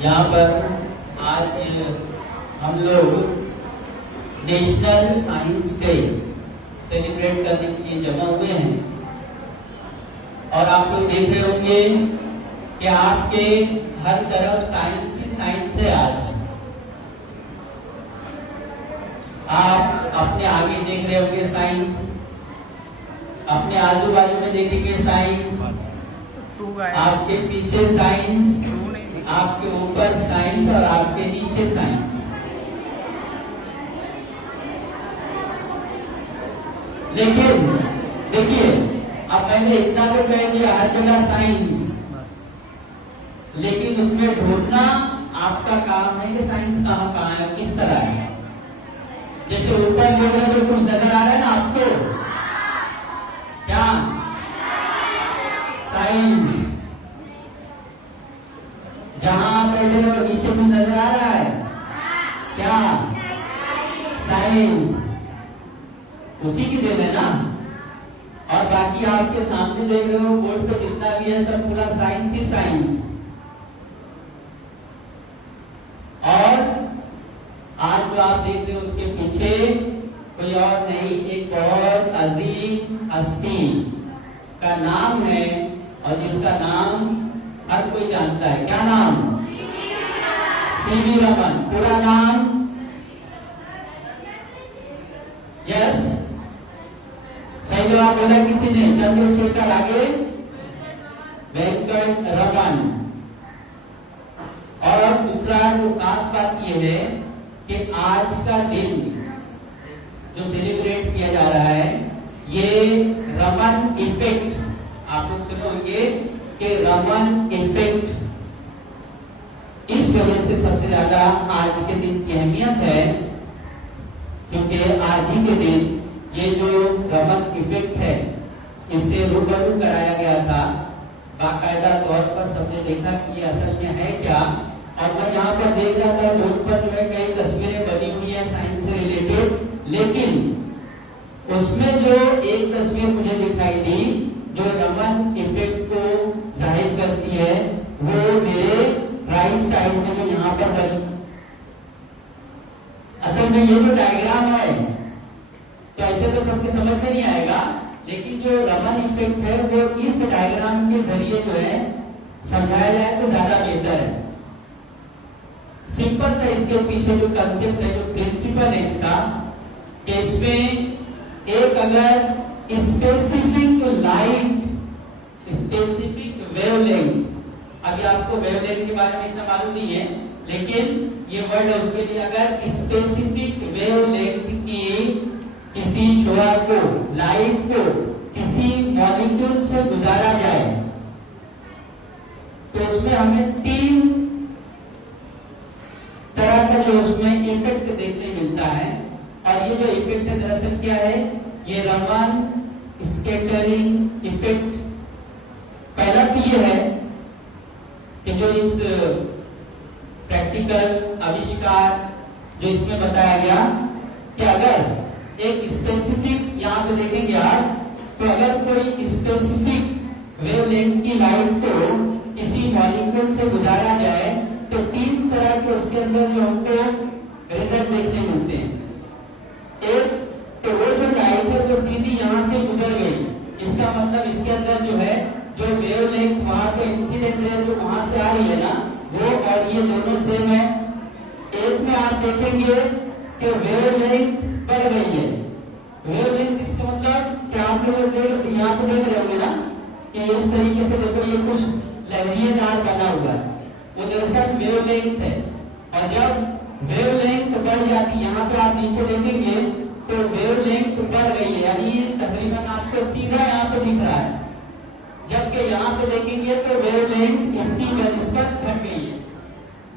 यहाँ पर आज हम लोग नेशनल साइंस डे सेलिब्रेट करने के लिए जमा हुए हैं और आप लोग देख रहे होंगे कि आपके हर तरफ साइंस ही साइंस है। आज आप अपने आगे देख रहे होंगे साइंस, अपने आजू बाजू में देखेंगे साइंस, आपके पीछे साइंस, आपके ऊपर साइंस और आपके नीचे साइंस। लेकिन देखिए, अब मैंने इतना तो कह दिया हर जगह साइंस, लेकिन उसमें ढूंढना आपका काम है कि साइंस कहाँ है, किस तरह है। जैसे ऊपर देख रहे जो कुछ नजर आ रहा है ना आपको, क्या साइंस। जहां आप बैठे हो नीचे भी नजर आ रहा है, क्या साइंस। उसी की देन है ना। और बाकी आपके सामने देख रहे हो बोर्ड पे जितना भी है सब पूरा साइंस ही साइंस। और आज जो आप देख रहे हो उसके पीछे कोई और नहीं, एक बहुत अजीम हस्ती का नाम है और जिसका नाम हर कोई जानता है। क्या नाम? सीवी रमन। पूरा नाम? यस, सही जवाब बोला किसी ने। चंद्रशेखर आगे वेंकट रमन। और दूसरा जो खास बात यह है कि आज का दिन जो सेलिब्रेट किया जा रहा है ये रमन इफेक्ट, आप लोग सुनोगे कि रमन इफेक्ट, इस वजह से सबसे ज्यादा आज के दिन की अहमियत है, क्योंकि आज ही के दिन ये जो रमन इफेक्ट है इसे रूबरू कराया गया था बाकायदा तौर पर। सबने देखा कि ये असल में है क्या। और मैं यहाँ पर देख रहा था बोर्ड पर जो है कई तस्वीरें बनी हुई है साइंस से रिलेटेड, लेकिन उसमें जो एक तस्वीर मुझे दिखाई दी जो रमन इफेक्ट को जाहिर करती है वो मेरे राइट साइड में जो यहाँ पर बनी। असल में ये जो डायग्राम है तो ऐसे तो सबके समझ में नहीं आएगा, लेकिन जो रमन इफेक्ट है वो इस डायग्राम के जरिए जो है समझाया जाए तो ज्यादा बेहतर है। सिंपल सा इसके पीछे जो कंसेप्ट है, जो प्रिंसिपल है इसका, कि इसमें एक अगर स्पेसिफिक लाइट, स्पेसिफिक वेवलेंथ, अभी आपको वेवलेंथ के बारे में इतना मालूम नहीं है लेकिन ये वर्ड है उसके लिए, अगर स्पेसिफिक वेवलेंथ की किसी शुआ को, लाइट को किसी मॉलिक्यूल से गुजारा जाए तो उसमें हमें 3 तरह का जो उसमें इफेक्ट देखने मिलता है। और ये जो इफेक्ट है दरअसल क्या है, ये रमन स्कैटरिंग इफेक्ट। पहला तो ये है कि जो इस प्रैक्टिकल आविष्कार जो इसमें बताया गया कि अगर एक स्पेसिफिक, यहाँ पे देखेंगे आप, तो अगर कोई स्पेसिफिक वेवलेंथ की लाइट को किसी मॉलिक्यूल से गुजारा जाए तो 3 तरह के उसके अंदर जो हमको रिजल्ट देखने मिलते हैं। एक तो वो जो लाइट है वो सीधी यहाँ से गुजर गई, इसका मतलब इसके अंदर जो है जो वेवलेंथ वहां पे इंसिडेंट रेज जो वहां से आ रही है ना वो और ये दोनों सेम है। एक में आप देखेंगे कि वेवलेंथ बढ़ गई है। वेवलेंथ इसका मतलब क्या आप लोग यहाँ पे देख रहे होंगे ना कि इस तरीके से देखो ये कुछ लहरियेदार बना हुआ है, वो दरअसल वेवलेंथ है। और जब वेवलेंथ बढ़ जाती है, यहाँ पे आप नीचे देखेंगे तो वेवलेंथ बढ़ गई है, यानी तकरीबन आपको सीधा यहाँ पे दिख रहा है, जबकि यहाँ पे देखेंगे तो वेवलेंथ इसकी निस्बत घट गई है।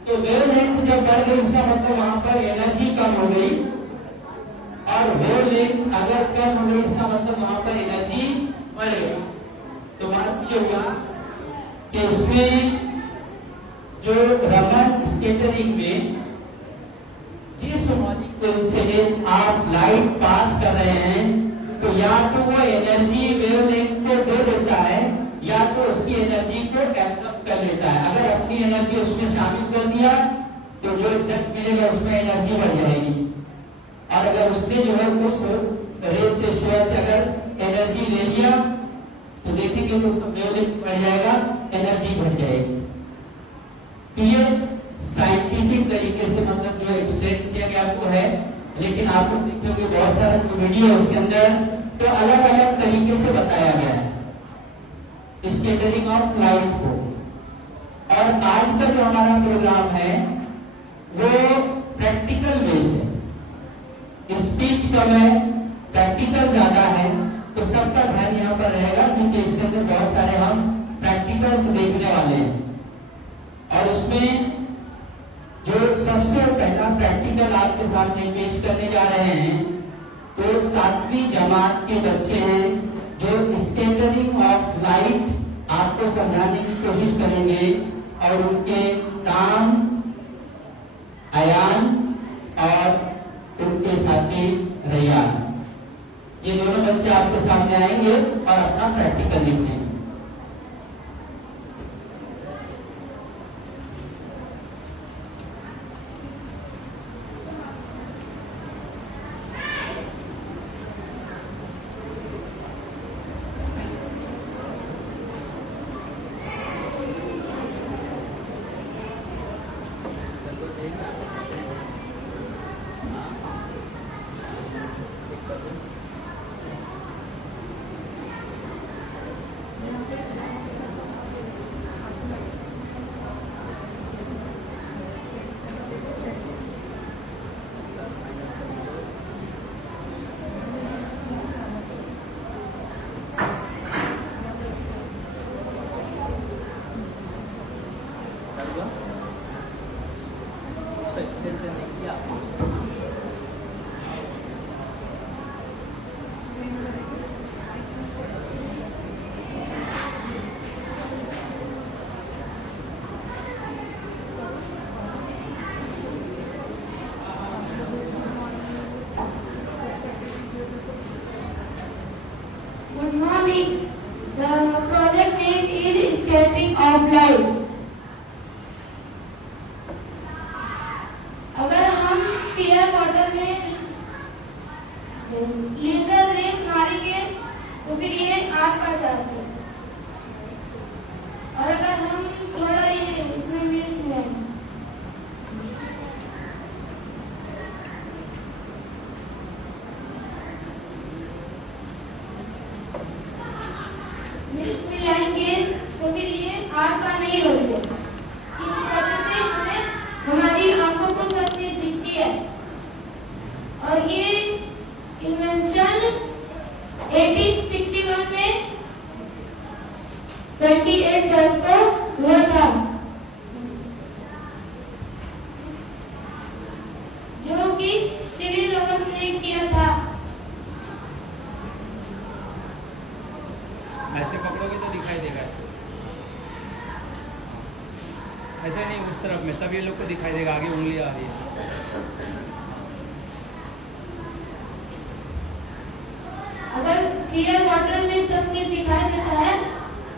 तो वेवलेंथ जब बढ़ गई इसका मतलब वहां पर एनर्जी कम हो गई, और वेवलेंथ अगर कम हो गई इसका मतलब वहां पर एनर्जी बढ़ गई। तो बात ये हुआ कि इसमें जो रमन स्कैटरिंग में जिस मॉलिक्यूल से आप लाइट पास कर रहे हैं तो या तो वो एनर्जी वेवलेंथ को दे देता है या तो उसकी एनर्जी को एब्जॉर्ब कर लेता है। अगर अपनी एनर्जी उसमें शामिल कर दी दिया तो जो रिजल्ट मिलेगा उसमें एनर्जी बढ़ जाएगी, और अगर उसने जो है उस रेस से सोया से अगर एनर्जी ले लिया तो देखेंगे तो उसका वेवलेंथ बढ़ जाएगा, एनर्जी बढ़ जाएगी। तो ये साइंटिफिक तरीके से मतलब जो एक्सप्लेन किया गया आपको है, लेकिन आप लोग देखोगे बहुत सारा जो वीडियो है उसके अंदर तो अलग अलग तरीके से बताया गया है स्कैटरिंग ऑफ लाइट को। और आज का जो हमारा प्रोग्राम है वो प्रैक्टिकल बेस है, स्पीच कम है, प्रैक्टिकल ज्यादा है, तो सबका ध्यान यहाँ पर रहेगा क्योंकि इसके अंदर बहुत सारे हम प्रैक्टिकल्स देखने वाले हैं। और उसमें जो सबसे पहला प्रैक्टिकल आपके सामने पेश करने जा रहे हैं तो 7वीं जमात के बच्चे हैं जो स्कैटरिंग ऑफ लाइट आपको समझाने की कोशिश करेंगे और उनके नाम, अयान और उनके साथी रैयान, ये दोनों बच्चे आपके सामने आएंगे और अपना प्रैक्टिकल लिखेंगे। Good morning. The project name is Scattering of Light. अगर हम क्लियर वाटर में लेजर रेस मारेंगे तो फिर ये आग पड़ जाती है, और अगर हम थोड़ा ये इसमें मिल्क मिलाएंगे तो फिर ये आग का नहीं रोकेगा। इस वजह से हमें हमारी आंखों को सब चीज दिखती है। और ये इन्वेंशन 1861 में 28 जून को हुआ था, जो कि सिविल रोबोट ने किया था। ऐसे पकड़ोगे तो दिखाई देगा, ऐसे नहीं उस तरफ में, तब ये लोग को दिखाई देगा। आगे उंगली आ रही है। अगर क्लियर वाटर में सब चीज दिखाई देता है,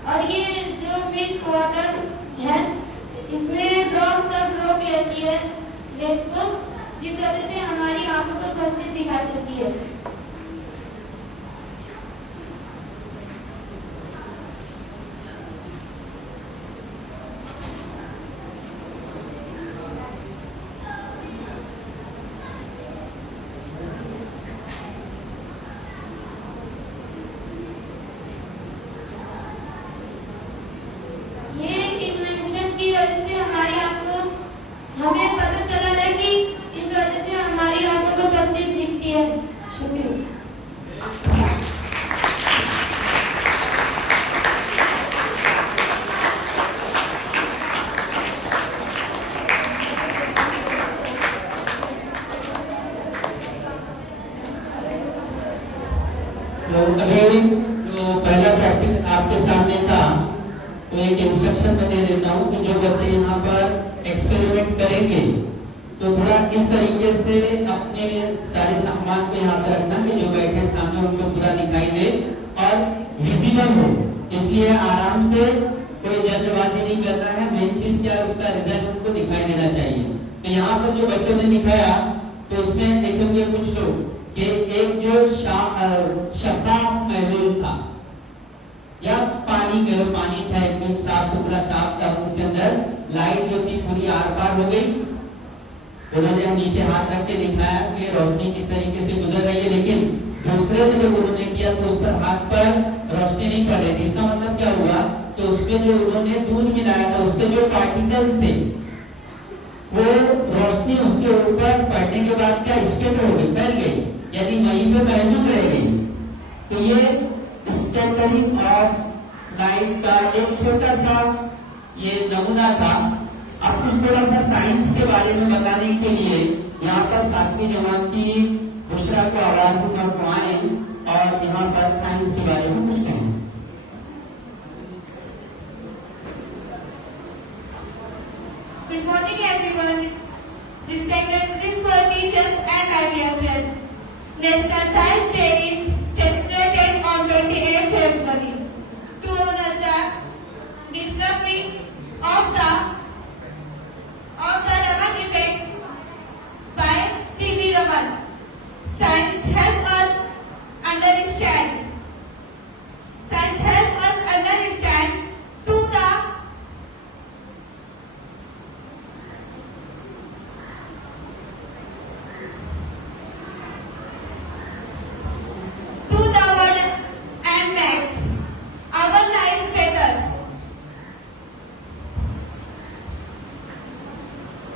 और ये जो मिल्क वाटर है इसमें ड्रॉप सब रोक लेती है रेस को, जिस वजह से हमारी आंखों को सब चीज दिखाई देती है। हमें पता चला है कि इस वजह से हमारी आंखों को सब चीज दिखती है। शुक्रिया। तो अभी जो पहला प्रैक्टिस आपके सामने था तो एक इंस्ट्रक्शन मैं दे देता हूँ कि जो बच्चे यहाँ पर एक्सपेरिमेंट करेंगे तो थोड़ा इस तरीके से अपने सारे सामान को यहाँ पर रखना कि जो बैठे हैं सामने उनको पूरा दिखाई दे और विजिबल हो, इसलिए आराम से कोई जल्दबाजी नहीं करना है। मेन चीज क्या है, उसका रिजल्ट उनको दिखाई देना चाहिए। तो यहाँ पर जो बच्चों ने दिखाया तो उसमें देखेंगे कुछ लोग कि एक जो शफाफ महल था या पानी था एकदम साफ सुथरा साफ था, उसके अंदर लाइट जो थी पूरी आर पार हो गई। उन्होंने नीचे हाथ रख के दिखाया कि रोशनी किस तरीके से गुजर रही है, लेकिन दूसरे ने जब उन्होंने किया तो उस पर हाथ पर रोशनी नहीं पड़ रही थी। इसका मतलब क्या हुआ, तो उसमें जो उन्होंने दूध मिलाया था उसके जो पार्टिकल्स थे वो रोशनी उसके ऊपर पड़ने के बाद क्या स्कैटर हो गई, फैल गई, यानी वहीं पे महजूद रह गई। तो ये स्कैटरिंग ऑफ लाइट का एक छोटा सा ये नमूना था। अब कुछ थोड़ा सा साइंस के बारे में बताने के लिए यहाँ पर 7वीं जमात की बुशरा को आवाज को आए और यहाँ पर साइंस के बारे में कुछ कहें। Good morning everyone. Respected principal, teachers and my dear friends. National Science Day is celebrated on 28th February to honor the discovery of the Raman effect by C.V. Raman. Science helps us understand. Science helps us understand to the world and makes our life better.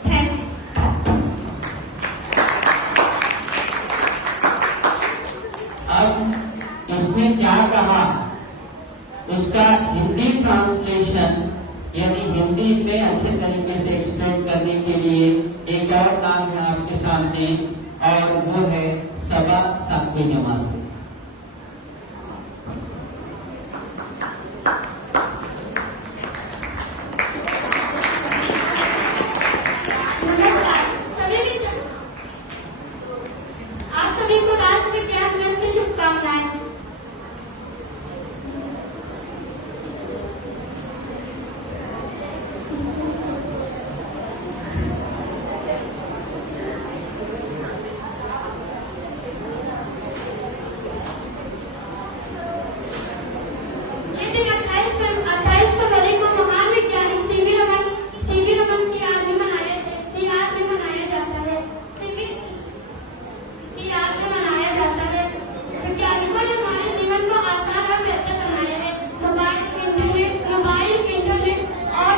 Thank you. अब इसने क्या कहा उसका Hindi translation यानी हिंदी में अच्छे तरीके से एक्सप्लेन करने के लिए एक और नाम है आपके सामने और वो है सबा 7वीं जमात से। नमस्कार सभी मित्र, आप सभी को राष्ट्र विज्ञान दिवस की शुभकामनाएं। इस दिन 28 फरवरी को महान वैज्ञानिक सीवी रमन की याद में मनाया जाता है। वैज्ञानिकों ने हमारे जीवन को आसान और बेहतर बनाया है। मोबाइल इंटरनेट और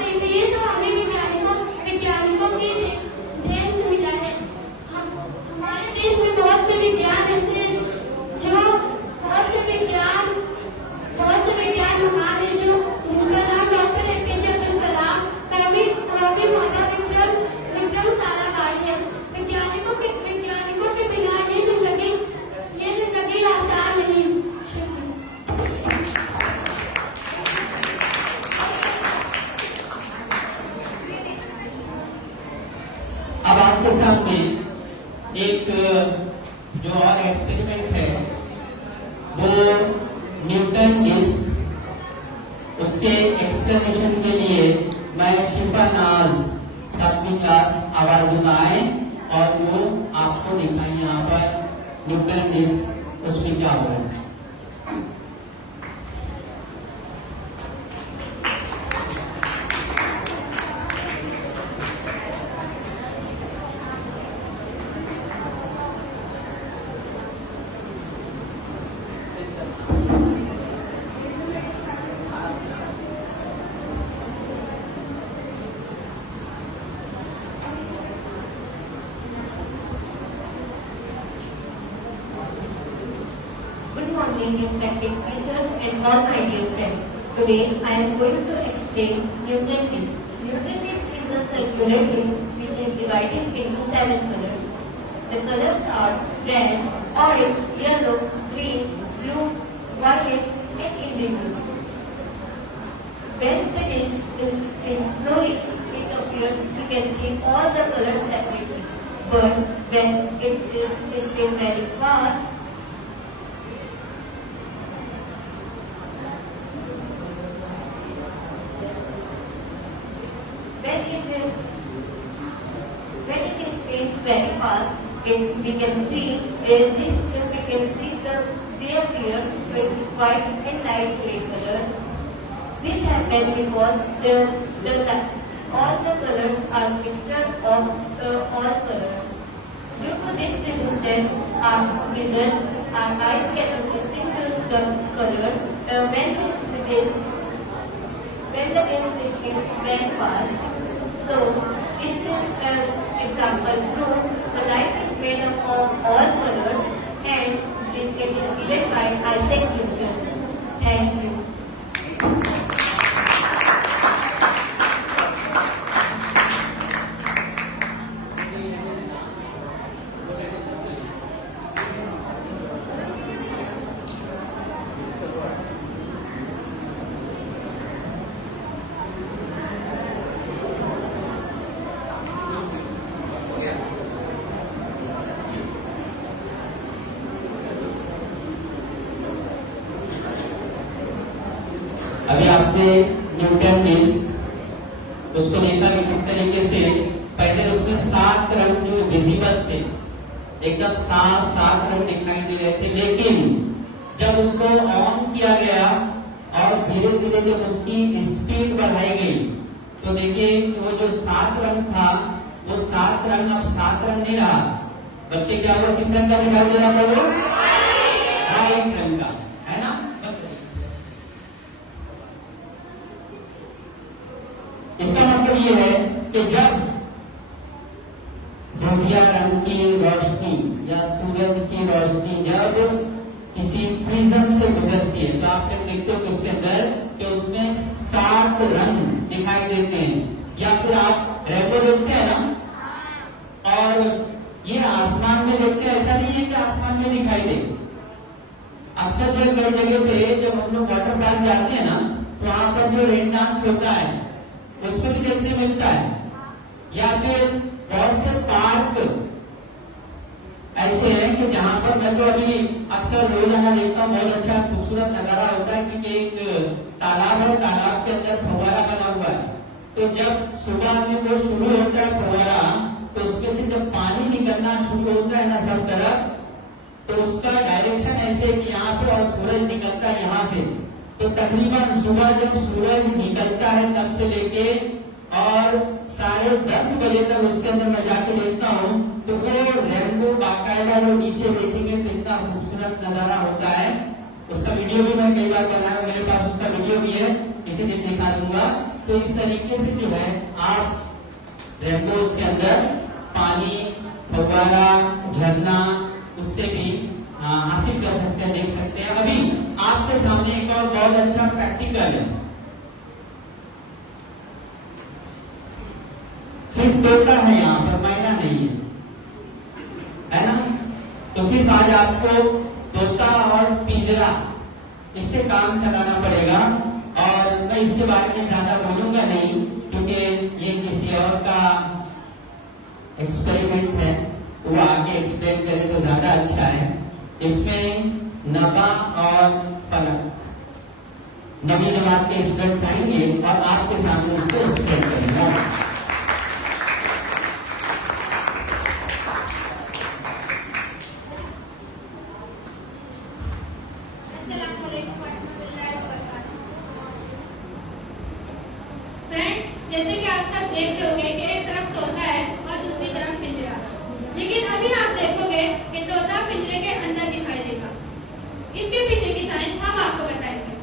टीवी तो हमें वैज्ञानिकों की देन से मिला है। हमारे देश में बहुत से विज्ञान ऐसे जो बहुत से विज्ञान महान है जो जिनका नाम डॉक्टर APJ अब्दुल कलाम, कवि माता विक्रम साराभाई है। वैज्ञानिकों के बिना ये जिंदगी आसान नहीं। अब आपके सामने एक जो और एक्सपेरिमेंट है वो न्यूटन डिस्क, उसके एक्सप्लेनेशन के लिए मैं शिफा नाज 7वीं क्लास आवाज उठाए और वो आपको दिखाएं यहाँ पर न्यूटन डिस्क उसमें क्या हो रहा है। Good morning, respected teachers and all my dear friends. Today I am going to explain Newton disk. Newton disk is a circular disk which is divided into 7 colors. The colors are red, orange, yellow, green, blue, violet, and indigo. When the disk is spins slowly, it appears you can see all the colors separately. But when it is spin very fast, when it spins very fast, we can see they appear with white and light gray color. This happens because all the colors are mixture of all colors. Due to this resistance, our eyes cannot distinguish the color when the disc spins very fast. So, this example proves the light is made up of all colors and it is given by Isaac Newton. Thank you. अभी आपने Newton disc उसको देखा कि किस तरीके से पहले उसमें 7 रंग जो विजिबल थे, एकदम साफ रंग दिखाई दे रहे थे, लेकिन जब उसको ऑन किया गया और धीरे धीरे जब उसकी स्पीड बढ़ाई गई तो देखिए वो जो 7 रंग था वो 7 रंग अब 7 रंग नहीं रहा, बल्कि क्या हुआ, किस रंग का दिखाई दे रहा था, वो व्हाइट रंग का, है ना। इसका मतलब ये है कि जब धुंधिया रंग की रोशनी या सूरज की रोशनी जब किसी प्रिज्म से गुजरती है तो आप लोग देखते हो कि उसके अंदर कि उसमें 7 रंग दिखाई देते हैं, या फिर आप रेनबो देखते हैं ना, और ये आसमान में देखते हैं, ऐसा नहीं है कि आसमान में दिखाई दे। अक्सर जो कई जगह पे जब हम लोग वाटर पार्क जाते हैं ना तो वहां पर जो रेन डांस होता है उसको भी देखने मिलता है, या फिर बहुत से पार्क ऐसे हैं कि जहां पर मैं तो अभी अक्सर रोजाना देखता हूँ, बहुत अच्छा खूबसूरत नजारा होता है क्योंकि एक तालाब है, तालाब के अंदर फव्वारा बना हुआ है, तो जब सुबह में वो शुरू होता है फव्वारा तो उसमें से जब पानी निकलना शुरू होता है ना सब तरफ, तो उसका डायरेक्शन ऐसे कि यहाँ पे और सूरज निकलता है यहाँ से, तो तकरीबन सुबह जब सूरज निकलता है तब से लेके और 10:30 बजे तक उसके अंदर मैं जाके देखता हूँ तो वो रेनबो बाकायदा जो नीचे देखेंगे तो इतना खूबसूरत नजारा होता है। उसका वीडियो भी मैं कई बार बनाया, मेरे पास उसका वीडियो भी है, किसी दिन दिखा दूंगा। तो इस तरीके से जो है आप रेनबो उसके अंदर पानी, फव्वारा, झरना उससे भी हासिल कर सकते हैं, देख सकते हैं। अभी आपके सामने एक और बहुत अच्छा प्रैक्टिकल है, सिर्फ तोता है यहाँ पर, मैना नहीं है ना। तो सिर्फ आज आपको तोता और पिंजरा इससे काम चलाना पड़ेगा, और मैं इसके बारे में ज्यादा बोलूंगा नहीं क्योंकि ये किसी और का एक्सपेरिमेंट है, वो आगे एक्सप्लेन करें तो ज्यादा अच्छा है। इसमें नबा और फलक, नबी जमात के स्टूडेंट्स आएंगे और आपके सामने उसको एक्सप्लेन करेंगे। जैसे कि आप सब देख रहे होंगे कि एक तरफ तोता है और दूसरी तरफ पिंजरा, लेकिन अभी आप देखोगे कि तोता पिंजरे के अंदर दिखाई देगा। इसके पीछे की साइंस हम आपको बताएंगे।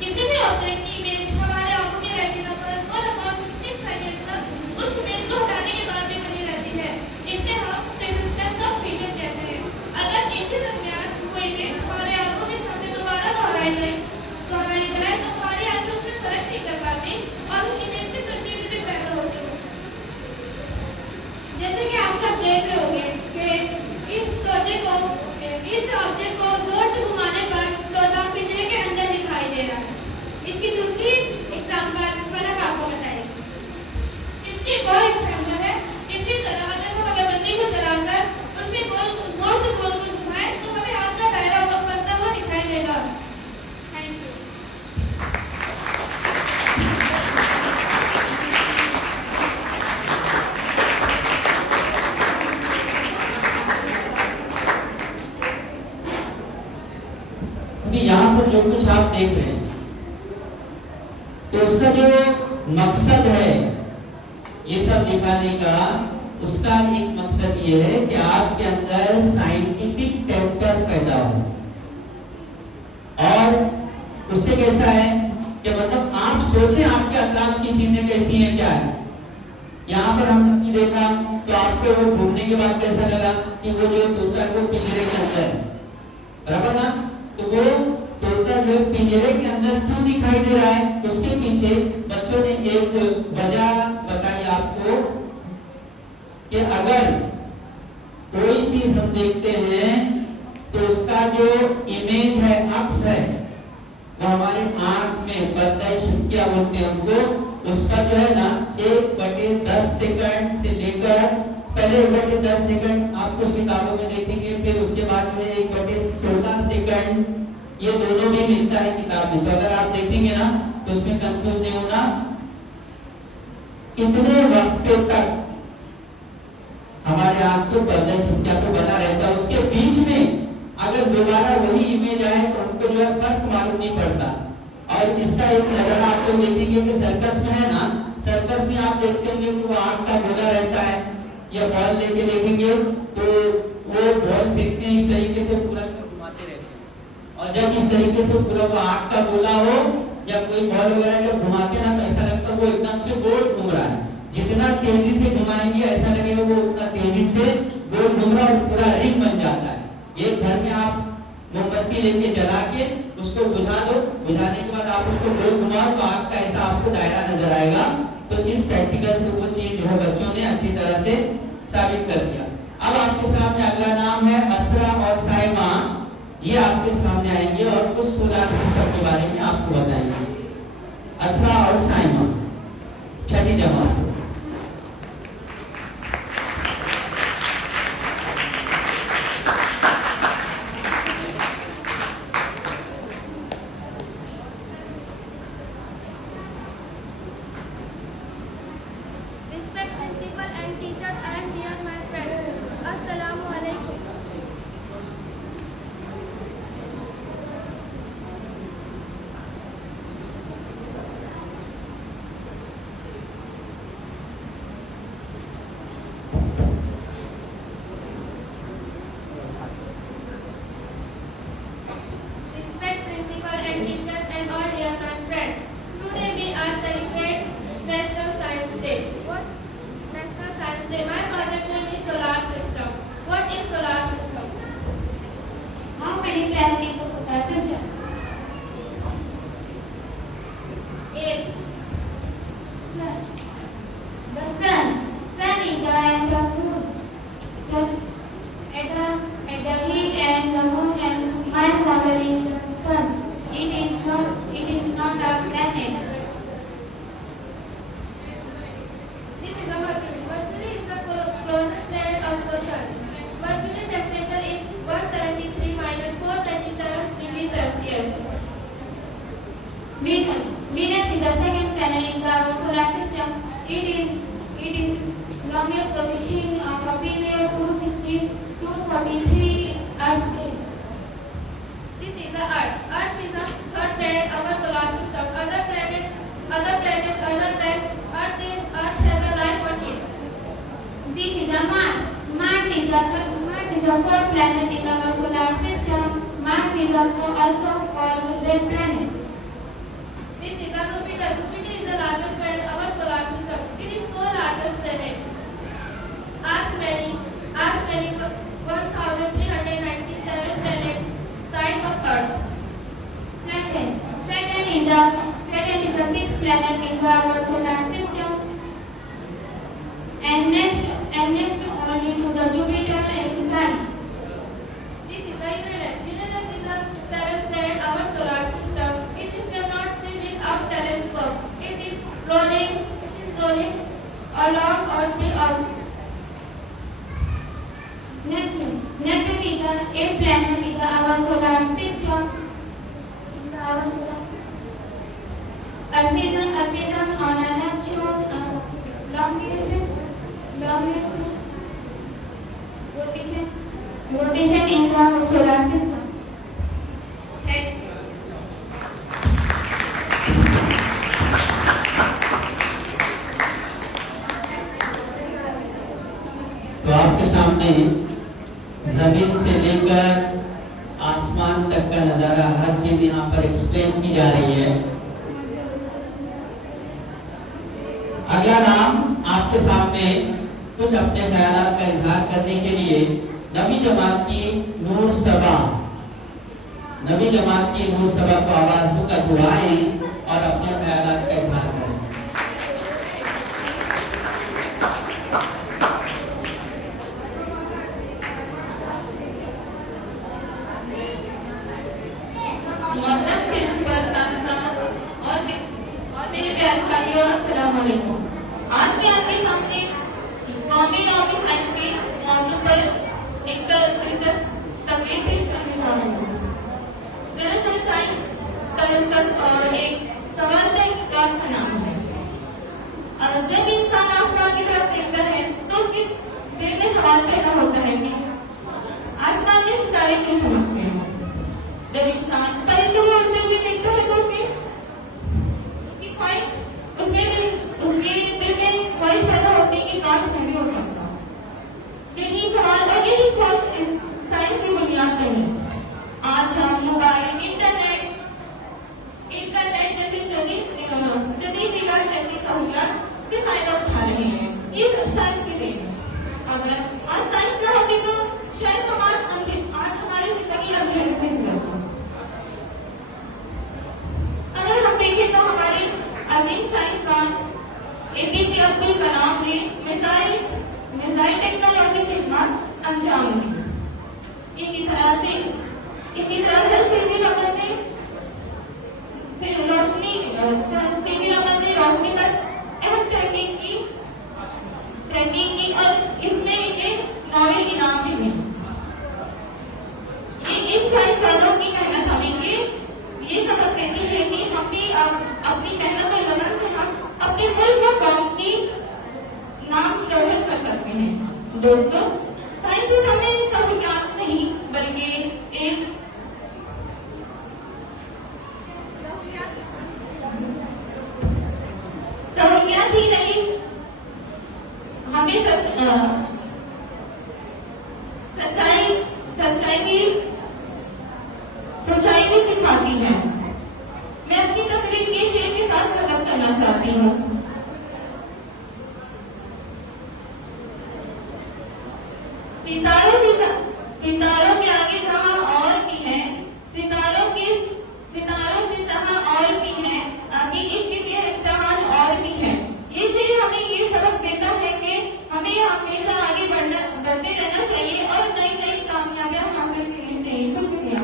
किसी भी ऑब्जेक्ट की इमेज हमारे आंखों के रेटिना पर और अबाउट 6 सेकंड तक उस इमेज को हटाने के बाद भी बनी रहती है। इसे हम रेजिस्टेंस ऑफ फीचर कहते हैं। अगर इसी दरमियान कोई इमेज हमारे आंखों के सामने दोबारा दोहराई जाए तो हमारी आंखें उसमें फर्क नहीं कर पाती और उस इमेज की कंटिन्यूटी पैदा होती है। जैसे कि आप सब देख रहे होंगे कि इस ऑब्जेक्ट को जोर से घुमाने पर तोता पिंजरे के अंदर दिखाई दे रहा है। इसकी दूसरी एग्जांपल फलक आपको बताएगी। इसकी एक और एग्जांपल है, इसी तरह अगर हम अगरबत्ती को जलाकर उसमें जोर से गोल को घुमाएं तो हमें आग का दायरा बढ़ता हुआ दिखाई देगा। यहाँ पर जो कुछ आप देख रहे हैं तो उसका जो मकसद है ये सब दिखाने का, उसका एक मकसद ये है कि आपके अंदर साइंटिफिक टेम्पर पैदा हो। और उससे कैसा है कि मतलब आप सोचें आपके अतराफ की चीजें कैसी हैं, क्या है। यहाँ पर हमने देखा तो आपको वो घूमने के बाद कैसा लगा कि वो जो तोता है वो पिंजरे के अंदर है, बराबर ना। तो वो तोता जो पिंजरे के अंदर क्यों दिखाई दे रहा है, उसके पीछे बच्चों ने एक वजह बताई आपको कि अगर कोई चीज हम देखते हैं तो उसका जो इमेज है, अक्स है, वो हमारे आंख में पर्दाई क्या बोलते हैं उसको, उसका जो है ना 1/10 सेकंड से लेकर पहले 1/10 सेकंड आप कुछ किताबों में देखेंगे, फिर उसके बाद में 1/16 सेकंड, ये दोनों भी मिलता है किताब में। तो अगर आप देखेंगे ना तो उसमें कंफ्यूज नहीं होना, कितने वक्त तक हमारे आंख को पर्दा छिपका तो बना रहता है, उसके बीच में अगर दोबारा वही इमेज आए तो हमको जो है फर्क मालूम नहीं पड़ता। और इसका एक नजारा आपको देखेंगे कि सर्कस में है ना, सर्कस में आप देखते होंगे कि वो आंख का गोला रहता है, या बॉल लेके देखेंगे तो वो बॉल फेंकते हैं इस तरीके से पूरा घुमाते रहते हैं, और जब इस तरीके से पूरा वो आंख का गोला हो या कोई बॉल वगैरह जब घुमाते ना तो ऐसा लगता है वो एकदम से गोल घूम रहा है। जितना तेजी से घुमाएंगे ऐसा लगेगा वो उतना तेजी से गोल घूम रहा और पूरा रिंग बन जाता है। एक घर में आप मोमबत्ती लेके जला के उसको बुझा दो, बुझाने के बाद आप उसको गोल घुमाओ तो आपका ऐसा आपको दायरा नजर आएगा। तो इस प्रैक्टिकल से वो चीज जो है बच्चों ने अच्छी तरह से साबित कर दिया। अब आपके सामने अगला नाम है असरा और साइमा, ये आपके सामने आएंगे और कुछ सोलर सिस्टम के बारे में आपको बताएंगे। असरा और साइमा छठी जमात से। Respect principal and teachers and dear my friends. Assalamu alaikum. Respect principal and teachers and all dear my friends. Today we are celebrate National Science Day. What? National Science Day. My project name is Solar System. What is solar system? How many planets in the solar system? 8. Sun. The sun. Sun is the end of moon. So, at the heat and the moon and my model is the sun. It is not a planet. This is the Mercury. Mercury is the closest planet of the Sun. Mercury temperature is 173 minus 427 degrees Celsius. Venus. Venus is the second planet in the solar system. It is longest rotation of a period 243 Earth days. This is the Earth. Earth is the third planet of our solar system. Other planets other than Earth has a life on it. This is the Mars. Mars is the fourth planet in our solar system. Mars is also called red planet. This is the Jupiter. Jupiter is the largest planet of our solar system. It is so largest planet. As many 1,397 planets size of Earth. Saturn is the sixth planet in our solar system. And next only to the Jupiter and Sun. This is the Uranus. Uranus is the seventh planet of our solar system. It is cannot see without telescope. It is rolling along on Neptune is the eighth planet in our solar system. A season on a Neptune longest rotation in the solar system. Explain की जा रही है। अगला नाम आपके सामने कुछ अपने ख्यालात का इजहार करने के लिए नबी जमात की नूर सबा, नबी जमात की नूर सबा को आवाज होकर बुलाएं और अपने ख्यालात का इजहार करें। मोहतरम प्रिंसिपल साहब और मेरे प्यारे साथियों, अस्सलाम वालेकुम। आज मैं आपके सामने कौमी और साइंस के मौजूद पर एक तकरीर पेश करने जा रही हूँ। दरअसल साइंस का डिस्कस और एक सवाल का एक किताब का नाम है। जब इंसान आसमान की तरफ देखता है तो उसके दिल में सवाल पैदा होता है कि आसमान में सितारे क्यों चमकते हैं। जब इंसान परिंदों को उड़ते हुए देखता है तो उसके दिल में ख्वाहिश पैदा होती है कि काश मैं भी उड़ सकता। लेकिन सवाल और यही ख्वाहिश साइंस की बुनियाद नहीं है। आज हम मोबाइल, इंटरनेट जैसी जदीद विकास जैसी सहूलियत से फायदा उठा रहे हैं। ये सब साइंस की देन है। अगर आज साइंस न होती तो शायद आज हमारी जिंदगी अंधेरे में गुजरती। अगर हम देखें तो हमारे अजीम साइंसदान एपीजे अब्दुल कलाम ने मिसाइल टेक्नोलॉजी की खिदमत अंजाम दी। इसी तरह से सीधी रमन ने रोशनी पर अहम ट्रैकिंग की और इसमें इन्हें नोबेल इनाम भी मिले। ये इन साइंसदानों की मेहनत हमें ये सबक देती है कि हम भी अपनी मेहनत और लगन से हम अपने मुल्क और कौम की नाम रोशन कर सकते हैं। दोस्तों, साइंस सिर्फ हमें सहूलियत नहीं बल्कि एक सहूलियत ही नहीं, हमें सच्चाई भी सिखाती है। मैं अपनी तकरीर के शेर के साथ खत्म करना चाहती हूँ। सितारों के आगे जहां और भी है, सितारों से जहां और भी है, आगे इश्क के इम्तिहान और भी है। ये शेर हमें ये सबक देता है कि हमें हमेशा आगे बढ़ते रहना चाहिए और नई नई कामयाबियां हासिल करनी चाहिए। शुक्रिया।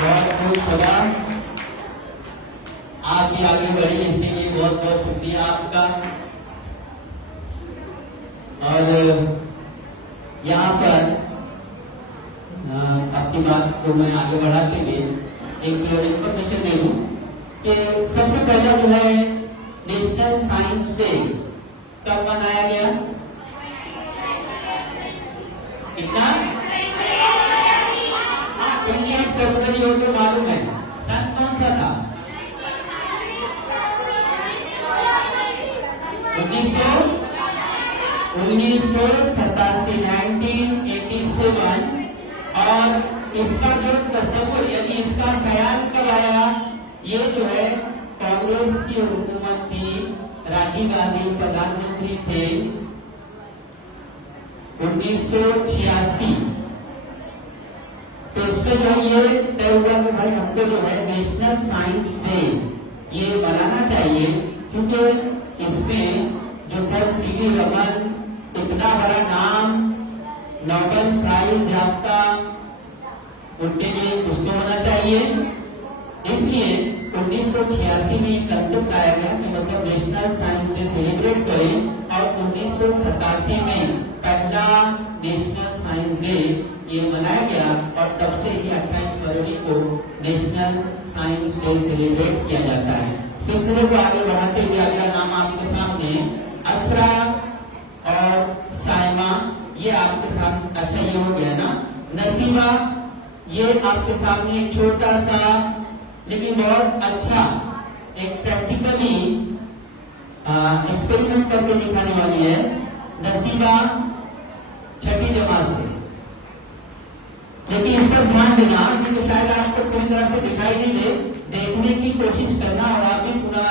बहुत बहुत शुक्रिया। आप भी आगे बढ़े इसके लिए बहुत बहुत शुक्रिया आपका। और यहाँ पर अपनी बात को मैं आगे बढ़ाते हुए एक इंफॉर्मेशन दे दूं कि सबसे पहला जो है नेशनल साइंस डे कब मनाया गया? कितना? 28 फरवरी हो तो मालूम है। सन कौन सा था? 1987 1987। और इसका जो तस्वुर यानी इसका ख्याल कब आया? ये जो है कांग्रेस की हुकूमत थी, राजीव गांधी प्रधानमंत्री थे 1986। तो इसमें जो ये तय हुआ कि भाई हमको जो है नेशनल साइंस डे ये मनाना चाहिए, क्योंकि इसमें जो सर सीवी रमन इतना बड़ा नाम, नोबेल प्राइज याफ्ता, उनके लिए कुछ तो होना चाहिए। इसलिए 1986 में एक कंसेप्ट आया गया कि मतलब नेशनल साइंस डे सेलिब्रेट करें, और 1987 में पहला नेशनल साइंस डे ये मनाया गया, और तब से ही 28 फरवरी को नेशनल साइंस डे सेलिब्रेट किया जाता है। सिलसिले को आगे बढ़ाते हुए अगला नाम आपके सामने असरा और साइमा, ये आपके सामने, अच्छा ये हो गया ना। नसीबा, ये आपके सामने एक छोटा सा लेकिन बहुत अच्छा एक प्रैक्टिकली एक्सपेरिमेंट करके दिखाने वाली है। नसीबा छठी जमात से। लेकिन इस पर ध्यान देना कि तो शायद आपको पूरी तरह से दिखाई नहीं दे, देखने की कोशिश करना और आप भी पूरा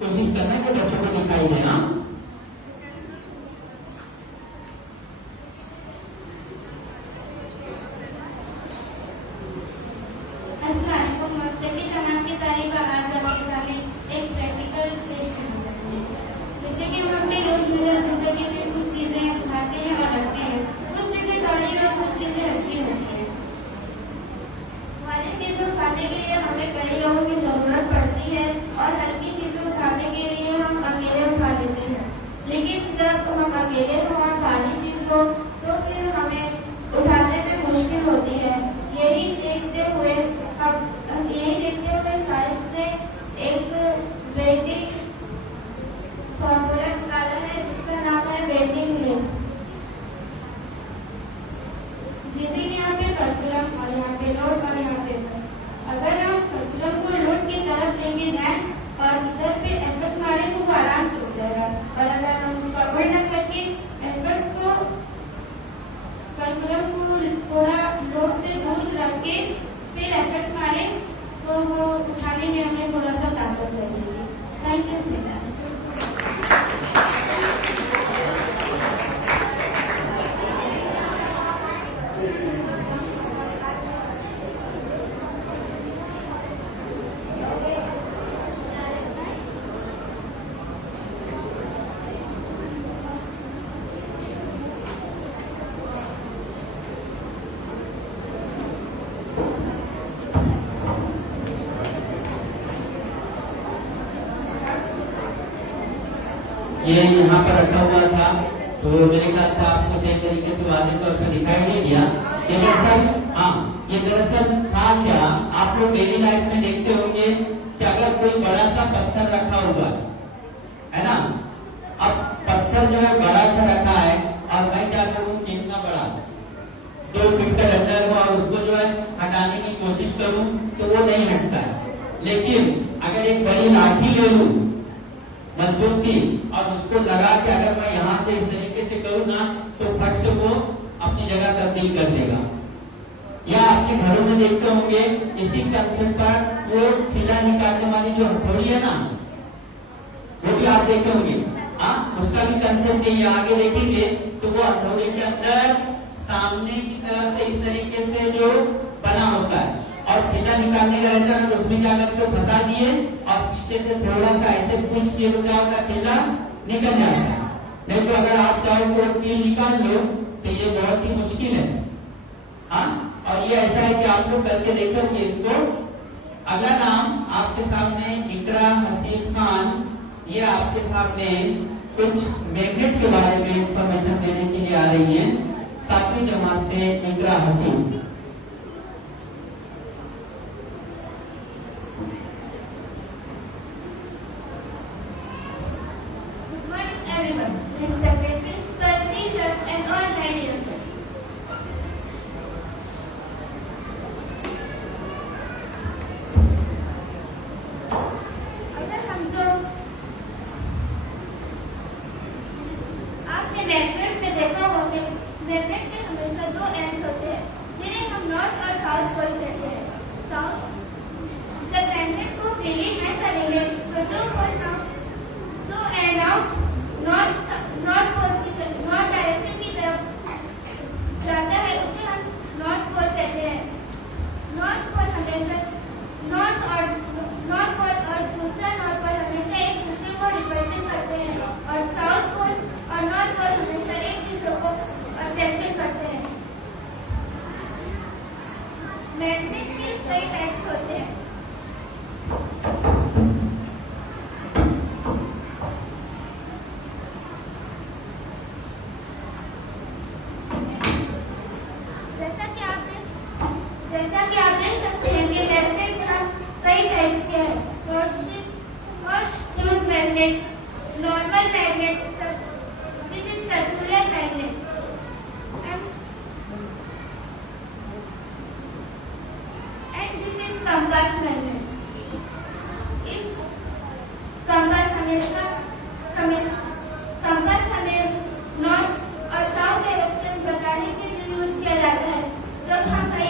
कोशिश करना कि बच्चों को दिखाई देना। ये यहाँ पर रखा हुआ था, तो मेरे ख्याल से आपको सही तरीके से वाज़ेह तौर पर दिखाई नहीं दिया। ये दरअसल था क्या, आप लोग डेली लाइफ में देखते होंगे कि अगर कोई बड़ा सा पत्थर रखा हुआ है ना, अब पत्थर जो है बड़ा सा रखा है और मैं क्या करूँ, कितना बड़ा 2 फीट का डंडा और उसको जो है हटाने की कोशिश करूँ तो वो नहीं हटता है। लेकिन अगर एक बड़ी लाठी ले लूँ मजबूत सी और उसको लगा के अगर मैं यहाँ से इस तरीके से करूँ ना, तो फट से वो अपनी जगह तब्दील कर देगा। या अपने घरों में देखते होंगे इसी कंसेप्ट पर वो खिला निकालने वाली जो हथौड़ी है ना, वो भी आप देखे होंगे। उसका भी कंसेप्ट ये आगे देखेंगे तो वो हथौड़ी के अंदर सामने की तरफ से इस तरीके से जो बना होता है और खिला निकालने का रहता है, तो उसमें क्या करते हो, फंसा दिए और पीछे से थोड़ा सा ऐसे पुश किए तो क्या होता है, खिला निकल जाता है। नहीं तो अगर आप चाहो तो कील निकाल लो तो ये बहुत ही मुश्किल है। और ये ऐसा है कि आप लोग करके देखोगे इसको। अगला नाम आपके सामने इकरा हसीन खान, ये आपके सामने कुछ मैग्नेट के बारे में इंफॉर्मेशन देने के लिए आ रही है। 7वीं जमात से इकरा हसीन। कंपास हमें नॉर्थ और साउथ डायरेक्शन बताने के लिए यूज किया जाता है। जब हम कहीं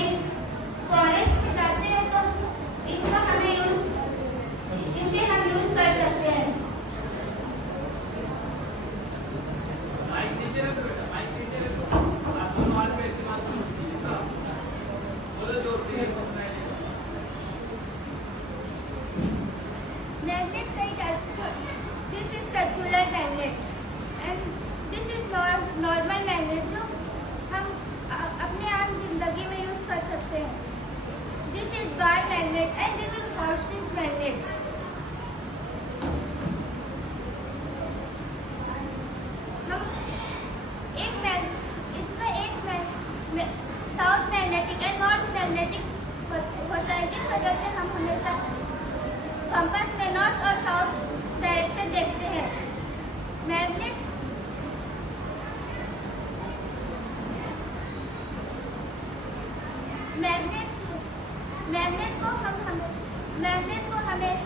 This is bar magnet and this is horseshoe magnet. हम इसका south magnetic and north magnetic होता है, जिस वजह से हम हमेशा कंपास में नॉर्थ और साउथ डायरेक्शन देखते हैं। मैग्नेट को हमें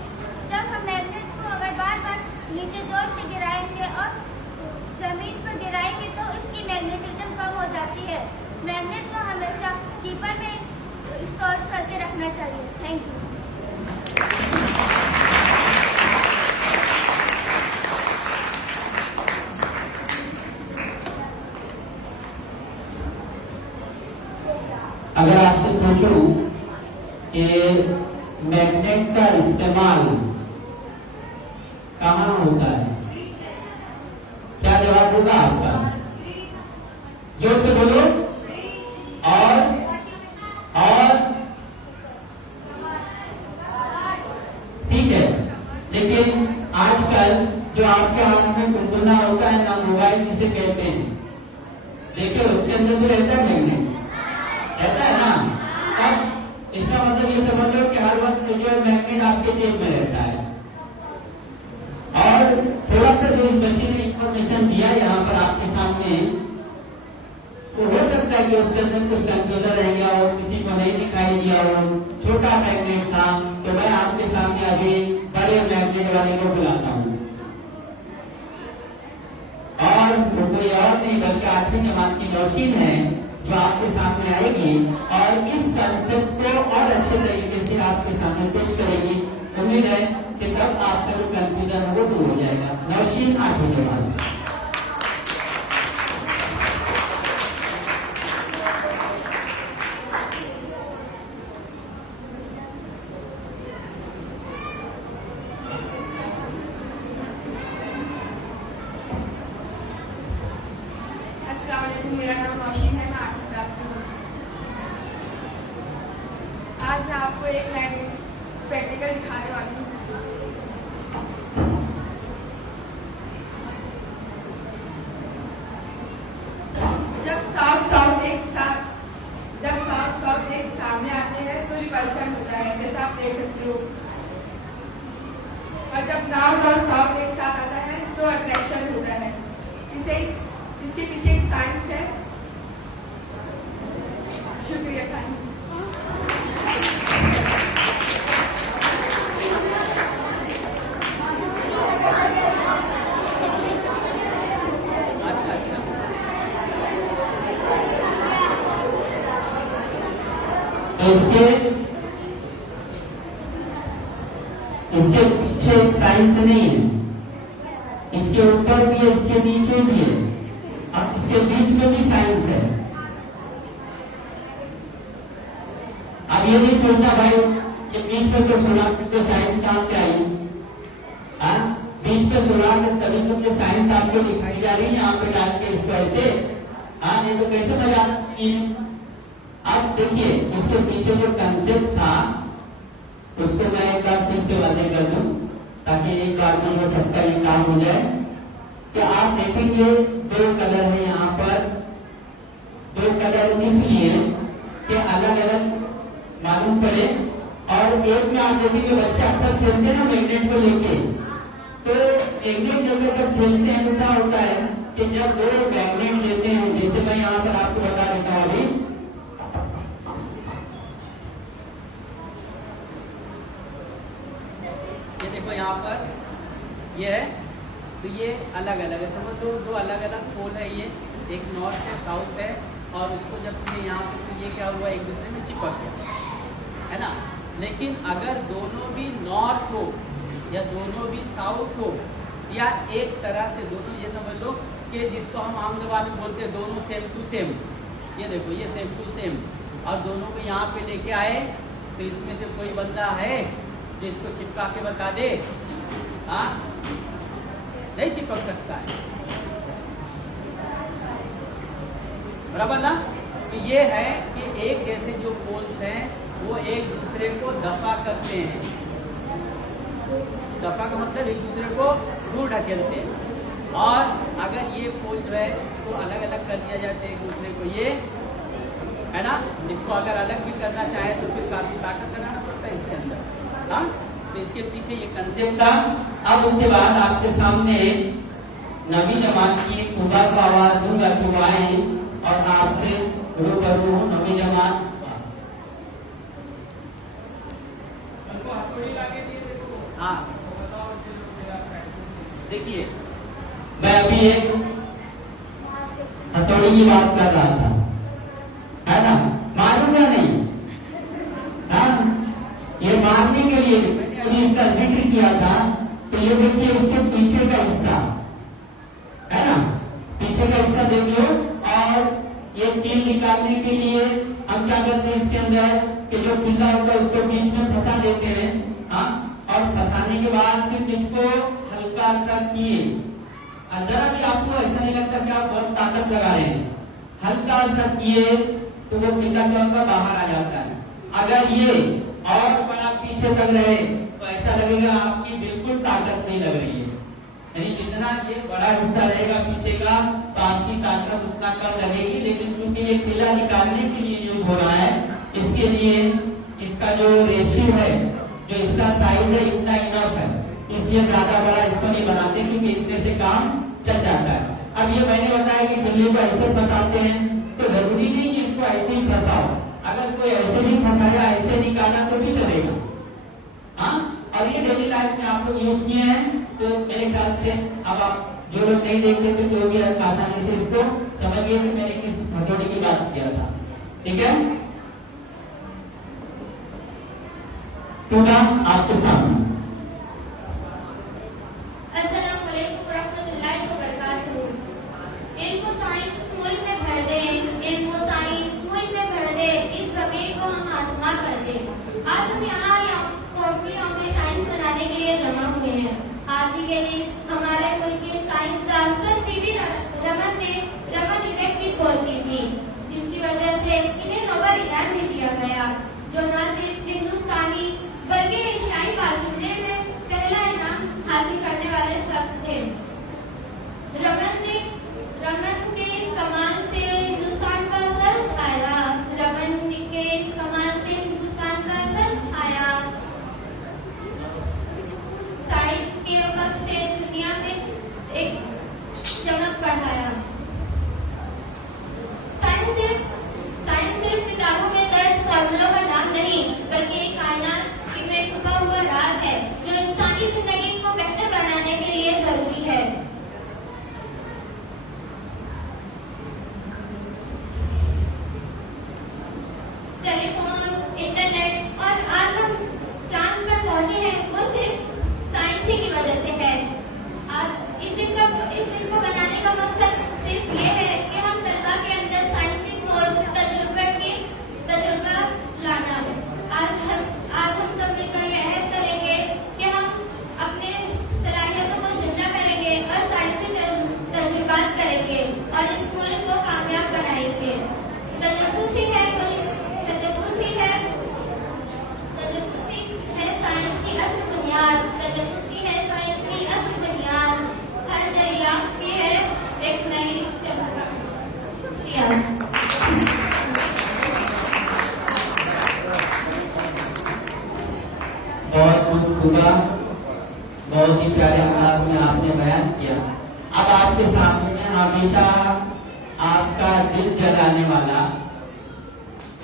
जब हम मैग्नेट को अगर बार बार नीचे जोर से गिराएंगे और जमीन पर गिराएंगे तो इसकी मैग्नेटिज्म कम हो जाती है। मैग्नेट को हमेशा कीपर में स्टोर करके रखना चाहिए। Thank you. अगर आपसे पूछूं कि मैग्नेट का इस्तेमाल कहाँ होता है, क्या जवाब होगा आपका? जोर से बोलो। और ठीक है, लेकिन आजकल जो आपके हाथ में टुनटुना होता है ना, मोबाइल जिसे कहते हैं, देखिए उसके अंदर तो रहता है मैग्नेट, रहता है ना। अब इसका मतलब ये समझ लो कि हर वक्त जो मैग्नेट आपके जेब में रहता है। और थोड़ा सा जो इस बच्ची ने इंफॉर्मेशन दिया यहाँ पर आपके सामने, तो हो सकता है कि उसके अंदर कुछ कंफ्यूजन रह गया हो, किसी को नहीं दिखाई दिया हो, छोटा मैग्नेट था। तो मैं आपके सामने अभी बड़े मैग्नेट वाले को बुलाता हूँ, और वो कोई और नहीं बल्कि 8वीं जमात की नौशीन है जो आपके सामने आएगी और इस कंसेप्ट को और अच्छे तरीके से आपके सामने पेश करेगी। उम्मीद है कि तब आपका जो कंफ्यूजन है वो दूर हो जाएगा। नौशीन 8वीं जमात। मेरा नाम नौशीन है, मैं 8वीं क्लास में हूँ। आज मैं आपको एक मैग्नेट प्रैक्टिकल दिखाने वाली हूँ। जब साउथ साउथ एक सामने आते हैं तो रिपल्शन होता है, जैसा आप देख सकते हो। और जब नॉर्थ और साउथ एक साथ आता है तो अट्रैक्शन होता है। इसके पीछे एक साइंस है। शुक्रिया। तो इसके पीछे एक साइंस नहीं है, इसके ऊपर भी है, इसके नीचे भी है, और इसके बीच में भी साइंस है। अब ये नहीं बोलता भाई ये बीच में तो सुना तो साइंस काम क्या आई, बीच में सुना तभी तुमने साइंस आपको दिखाई जा रही है यहाँ पे डाल के इसको ऐसे। नहीं तो कैसे मजा। अब देखिए इसके पीछे जो कंसेप्ट था उसको मैं एक बार फिर से वादे कर दूं ताकि एक बार में वो सबका ये काम हो जाए। कि आप देखेंगे 2 कलर है यहाँ पर, 2 कलर इसलिए कि अलग अलग मालूम पड़े। और एक में आप देखेंगे बच्चे अक्सर खेलते हैं ना मैग्नेट को लेके, तो मैग्नेट जब खेलते हैं तो क्या होता है कि जब 2 मैग्नेट लेते हैं, जैसे मैं यहाँ पर आपको बता देता हूँ अभी, देखो यहाँ पर ये है, तो ये अलग अलग है, समझ लो 2 अलग अलग पोल है। ये एक नॉर्थ है, साउथ है, और उसको जब तुमने यहाँ पे तो ये क्या हुआ एक दूसरे में चिपक गया, है ना। लेकिन अगर दोनों भी नॉर्थ हो या दोनों भी साउथ हो या एक तरह से दोनों, ये समझ लो कि जिसको हम आम ज़बान में बोलते हैं दोनों सेम टू सेम, ये देखो ये सेम टू सेम, और दोनों को यहाँ पे लेके आए तो इसमें से कोई बंदा है जो इसको चिपका के बता दे? हाँ, नहीं चिपक सकता है, बराबर ना। तो ये है कि एक जैसे जो पोल्स हैं वो एक दूसरे को दफा करते हैं। दफा का मतलब एक दूसरे को दूर ढकेलते हैं। और अगर ये पोल जो है इसको अलग अलग कर दिया जाता है एक दूसरे को, ये है ना, इसको अगर अलग भी करना चाहे तो फिर काफी ताकत लगाना पड़ता है इसके अंदर। हाँ, तो इसके पीछे ये कंसेप्ट था। अब उसके बाद आपके सामने नबी जमात की खुदा को आवाज दूंगा तो आए और आपसे रूबरू हूँ। नबी जमात हाँ देखिए, मैं अभी एक हथौड़ी की बात कर रहा था, है ना, मारूंगा नहीं। हाँ, ये मारने के लिए इसका जिक्र किया था। तो ये देखिए इसके पीछे का हिस्सा, है ना, पीछे का हिस्सा देखिए। और ये कील निकालने के लिए हम क्या करते हैं इसके अंदर कि जो पिल्ला होता है उसको बीच में फंसा देते हैं। हाँ, और फंसाने के बाद सिर्फ इसको हल्का सा किए, जरा भी आपको ऐसा नहीं लगता कि आप बहुत ताकत लगा रहे हैं, हल्का सा किए तो वो पिल्ला क्या होगा, बाहर आ जाता है। अगर ये और बड़ा पीछे तक रहे तो ऐसा लगेगा आपकी बिल्कुल ताकत नहीं लग रही है। यानी जितना ये बड़ा हिस्सा रहेगा पीछे का तो आपकी ताकत उतना कम लगेगी। लेकिन क्योंकि ये पिल्ला निकालने के लिए यूज हो रहा है, इसके लिए इसका जो रेशियो है, जो इसका साइज है, इतना इनफ है, इसलिए ज्यादा बड़ा इसको नहीं बनाते क्योंकि इतने से काम चल जाता है। अब ये मैंने बताया कि बिल्ली को ऐसे फंसाते हैं, तो जरूरी नहीं कि इसको ऐसे ही फंसाओ। अगर कोई ऐसे नहीं फंसाया, ऐसे निकाला तो भी चलेगा। हाँ, और ये डेली लाइफ में आप लोग यूज किए हैं, तो मेरे ख्याल से अब आप जो लोग नहीं देखते थे तो भी आसानी से इसको समझ गए कि मैंने किस हथौड़ी की बात किया था। ठीक है, आपके सामने अस्सलामुअलैकुम रहमतुल्लाहि व बरकातहू। इनको साइंस मुल्क में भर दे, इनको साइंस मुल्क में भर दे, इस जमीन को हम आसमान भर दे। आज हम यहाँ कॉपीयों में साइंस बनाने के लिए जमा हुए हैं। आज ही के दिन हमारे मुल्क के साइंसदान सर सीवी रमन ने रमन इफेक्ट की खोज की थी, जिसकी वजह से इन्हें नोबेल इनाम भी दिया गया, जो न सिर्फ हिंदुस्तानी बल्कि एशियाई बाजुले में पहला इनाम हासिल करने वाले शख्स थे। रमन के इस कमाल से हिंदुस्तान का सर उठाया। रमन के इस कमाल से हिंदुस्तान का सर उठाया। साइंस के वक्त से दुनिया में एक चमक बढ़ाया। साइंस सिर्फ किताबों में दर्ज फॉर्मूलों का नाम नहीं, बल्कि एक कायनात में छुपा हुआ राज है, जो इंसानी जिंदगी को बेहतर बनाने के लिए जरूरी है। टेलीफोन, इंटरनेट और आज हम चांद पर पहुंचे हैं, वो सिर्फ साइंस ही की वजह से है। आज इस दिन को बनाने का मकसद सिर्फ ये है कि हम जनता के अंदर साइंस की सोच, तजुर्बा लाना। आज हम सब मिलकर यह अहद करेंगे कि हम अपने सलाहियतों को जिंदा करेंगे और साइंसी तजुर्बात करेंगे और इस मुल्क को कामयाब बनाएंगे। तजस्सुसी है साइंस की असल बुनियाद। तजस्सुसी है साइंस की असल बुनियाद। हर दरियाफ्त की है एक नई चमक। शुक्रिया। बहुत खुदा, बहुत ही प्यारे अंदाज में आपने बयान किया। अब आपके सामने में हमेशा आपका दिल जलाने वाला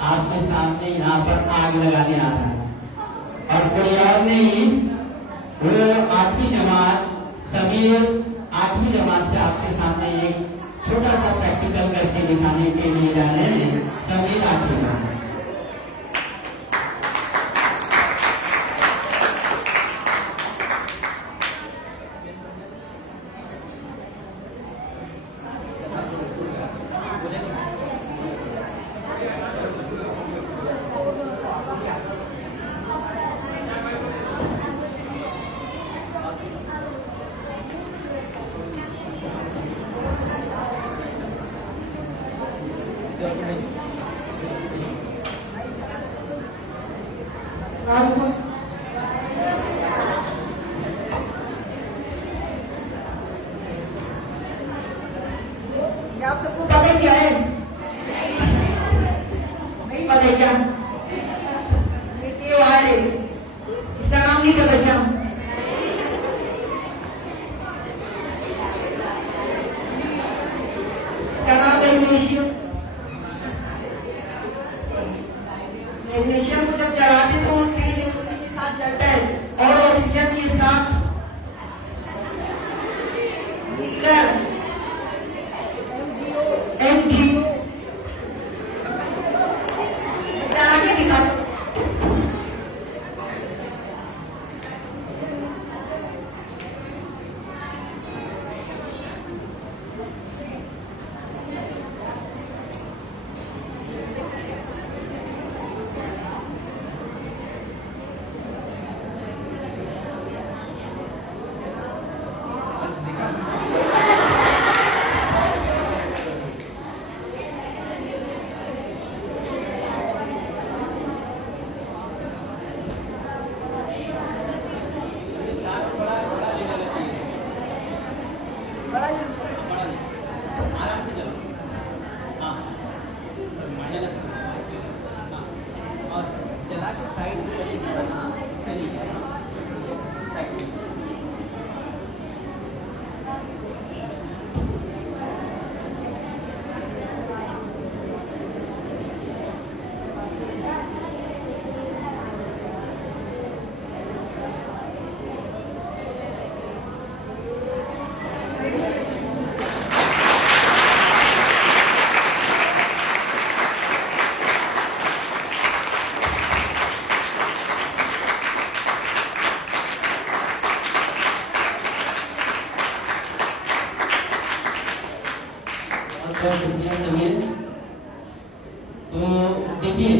आपके सामने यहाँ पर आग लगाने आ रहा है, और कोई और नहीं, वो 8वीं जमात समीर 8वीं जमात से आपके सामने एक छोटा सा प्रैक्टिकल करके दिखाने के लिए जा रहे हैं। समीर 8वीं जमात। नहीं ये आप सबको पता ही क्या है? नहीं पता है क्या? ये KY है, इसका नाम नहीं पता क्या? इसका नाम है मैग्नीशियम। मैग्नीशियम को जब जलाते तो तेल उसके साथ जलता है और ऑक्सीजन के साथ मिलकर MgO जला के दिखाते। बड़ा यूज आराम से चलो। हाँ जला, हाँ और जला के साइड में लगेगी। हाँ इसके लिए साइड में। बहुत शुक्रिया समीर। तो देखिए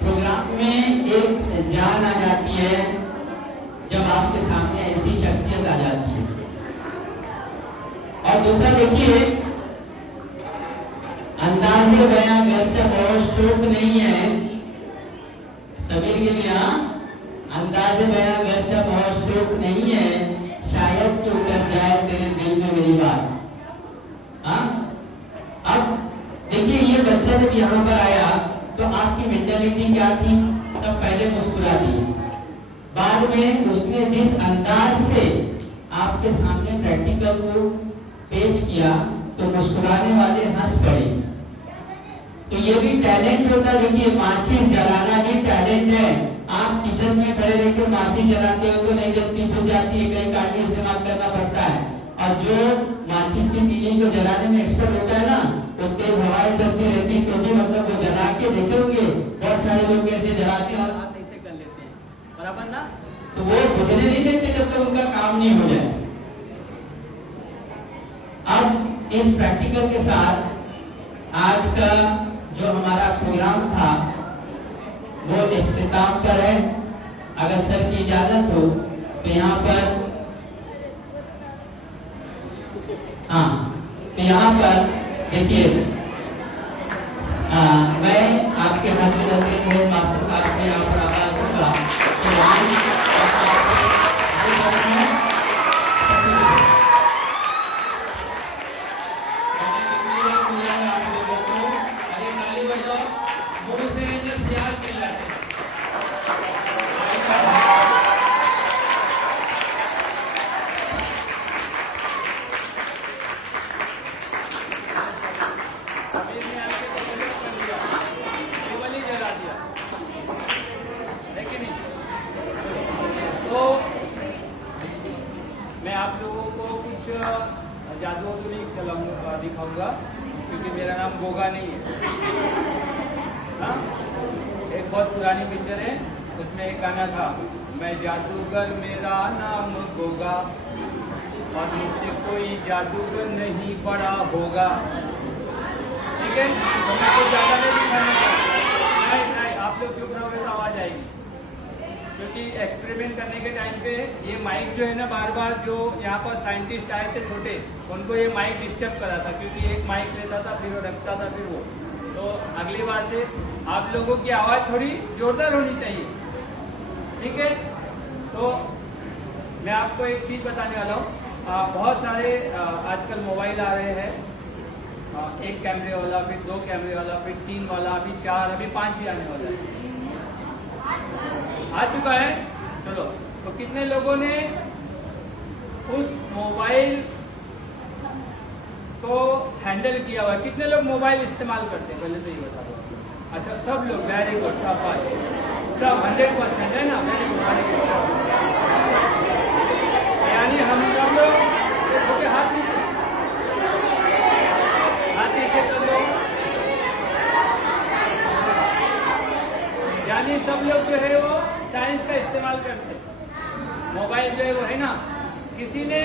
प्रोग्राम में एक जान आ जाती है जब आपके सामने ऐसी शख्सियत आ जाती है। और दूसरा देखिए अंदाज़े बयां गर्चा बहुत शौक नहीं है समीर के लिए। अंदाज़े बयां गर्चा बहुत शौक नहीं है, शायद तो उतर जाए तेरे दिल में मेरी बात। हाँ अब देखिए ये बच्चा जब यहाँ पर आया तो आपकी मेंटालिटी क्या थी? सब पहले मुस्कुरा दी, बाद में उसने जिस अंदाज से आपके सामने प्रैक्टिकल को पेश किया तो मुस्कुराने वाले हंस पड़े। तो ये भी टैलेंट होता है। देखिए माचिस जलाना भी टैलेंट है। आप किचन में खड़े रह के माचिस जलाते हो तो नहीं जलती, तो जाती है, कहीं काटने इस्तेमाल करना पड़ता है। और जो माचिस की तीली को जलाने में एक्सपर्ट होता है ना, तो तेज हवाएं चलती रहती तो भी मतलब वो जला के देखे होंगे बहुत सारे लोग ऐसे जलाते हैं और हाथ ऐसे कर लेते हैं, बराबर ना? तो वो बुझने नहीं देते जब तक उनका काम नहीं हो जाए। अब इस प्रैक्टिकल के साथ आज का जो हमारा प्रोग्राम था वो इख्तिताम पर है। अगर सर की इजाजत हो तो यहाँ पर तो यहाँ पर देखिए मैं आपके हाथ में मास्टर क्लास में यहाँ पर आवाज दूंगा जादू तो नहीं दिखाऊंगा क्योंकि मेरा नाम गोगा नहीं है। हाँ एक बहुत पुरानी पिक्चर है, उसमें एक गाना था, मैं जादूगर मेरा नाम गोगा और मुझसे कोई जादूगर नहीं बड़ा होगा। ठीक है, तो मैं कुछ ज़्यादा नहीं दिखाने का। नहीं आप लोग चुप रहोगे तो आवाज़ आएगी, क्योंकि एक्सपेरिमेंट करने के टाइम पे ये माइक जो है ना, बार बार जो यहाँ पर साइंटिस्ट आए थे छोटे, उनको ये माइक डिस्टर्ब करा था, क्योंकि एक माइक लेता था फिर वो रखता था फिर वो। तो अगली बार से आप लोगों की आवाज़ थोड़ी जोरदार होनी चाहिए। ठीक है। तो मैं आपको एक चीज़ बताने वाला हूँ। बहुत सारे आजकल मोबाइल आ रहे हैं, एक कैमरे वाला, फिर 2 कैमरे वाला, फिर 3 वाला, अभी 4, अभी 5 भी आने वाला है, आ चुका है। चलो, तो कितने लोगों ने उस मोबाइल को हैंडल किया हुआ है? कितने लोग मोबाइल इस्तेमाल करते हैं पहले तो ये बता दो। अच्छा, सब लोग, वेरी गुड, शाबाश, सब 100% है ना, वेरी गुड। यानी हम सब लोग हाथ नीचे कर दो, यानी सब लोग जो है वो साइंस का इस्तेमाल करते हैं। मोबाइल जो है वो है ना, किसी ने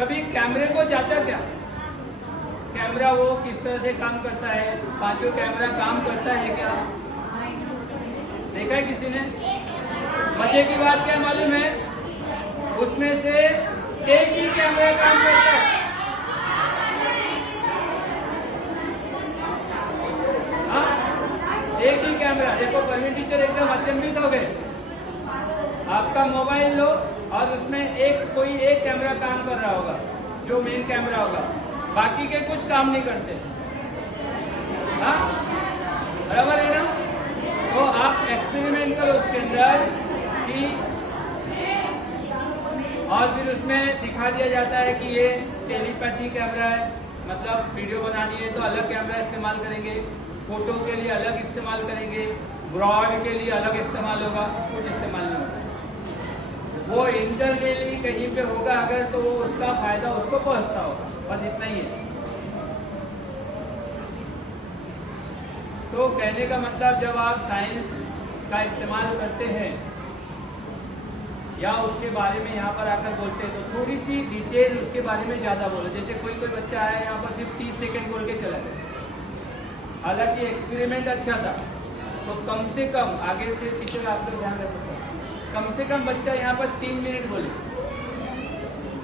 कभी कैमरे को जांचा क्या? कैमरा वो किस तरह से काम करता है, 5 कैमरा काम करता है क्या? देखा है किसी ने? मजे की बात क्या मालूम है, उसमें से एक ही कैमरा काम करता है। हाँ, एक ही कैमरा। देखो परवीन टीचर एकदम अचंभित हो गए। आपका मोबाइल लो और उसमें कोई एक कैमरा काम कर रहा होगा, जो मेन कैमरा होगा, बाकी के कुछ काम नहीं करते। हाँ, बराबर है ना? तो आप एक्सपेरिमेंट करो उसके अंदर कि, और फिर उसमें दिखा दिया जाता है कि ये टेलीपैथी कैमरा है, मतलब वीडियो बनानी है तो अलग कैमरा इस्तेमाल करेंगे, फोटो के लिए अलग इस्तेमाल करेंगे, ब्रॉड के लिए अलग इस्तेमाल होगा, कुछ इस्तेमाल नहीं होगा। वो इंटरनली कहीं पे होगा अगर, तो वो उसका फायदा उसको पहुंचता होगा, बस इतना ही है। तो कहने का मतलब, जब आप साइंस का इस्तेमाल करते हैं या उसके बारे में यहाँ पर आकर बोलते हैं, तो थोड़ी सी डिटेल उसके बारे में ज़्यादा बोलो। जैसे कोई बच्चा आया यहाँ पर सिर्फ 30 सेकंड बोल के चला गया, हालांकि एक्सपेरिमेंट अच्छा था, तो कम से कम आगे से टीचर आपका ध्यान रखो, कम से कम बच्चा यहाँ पर 3 मिनट बोले,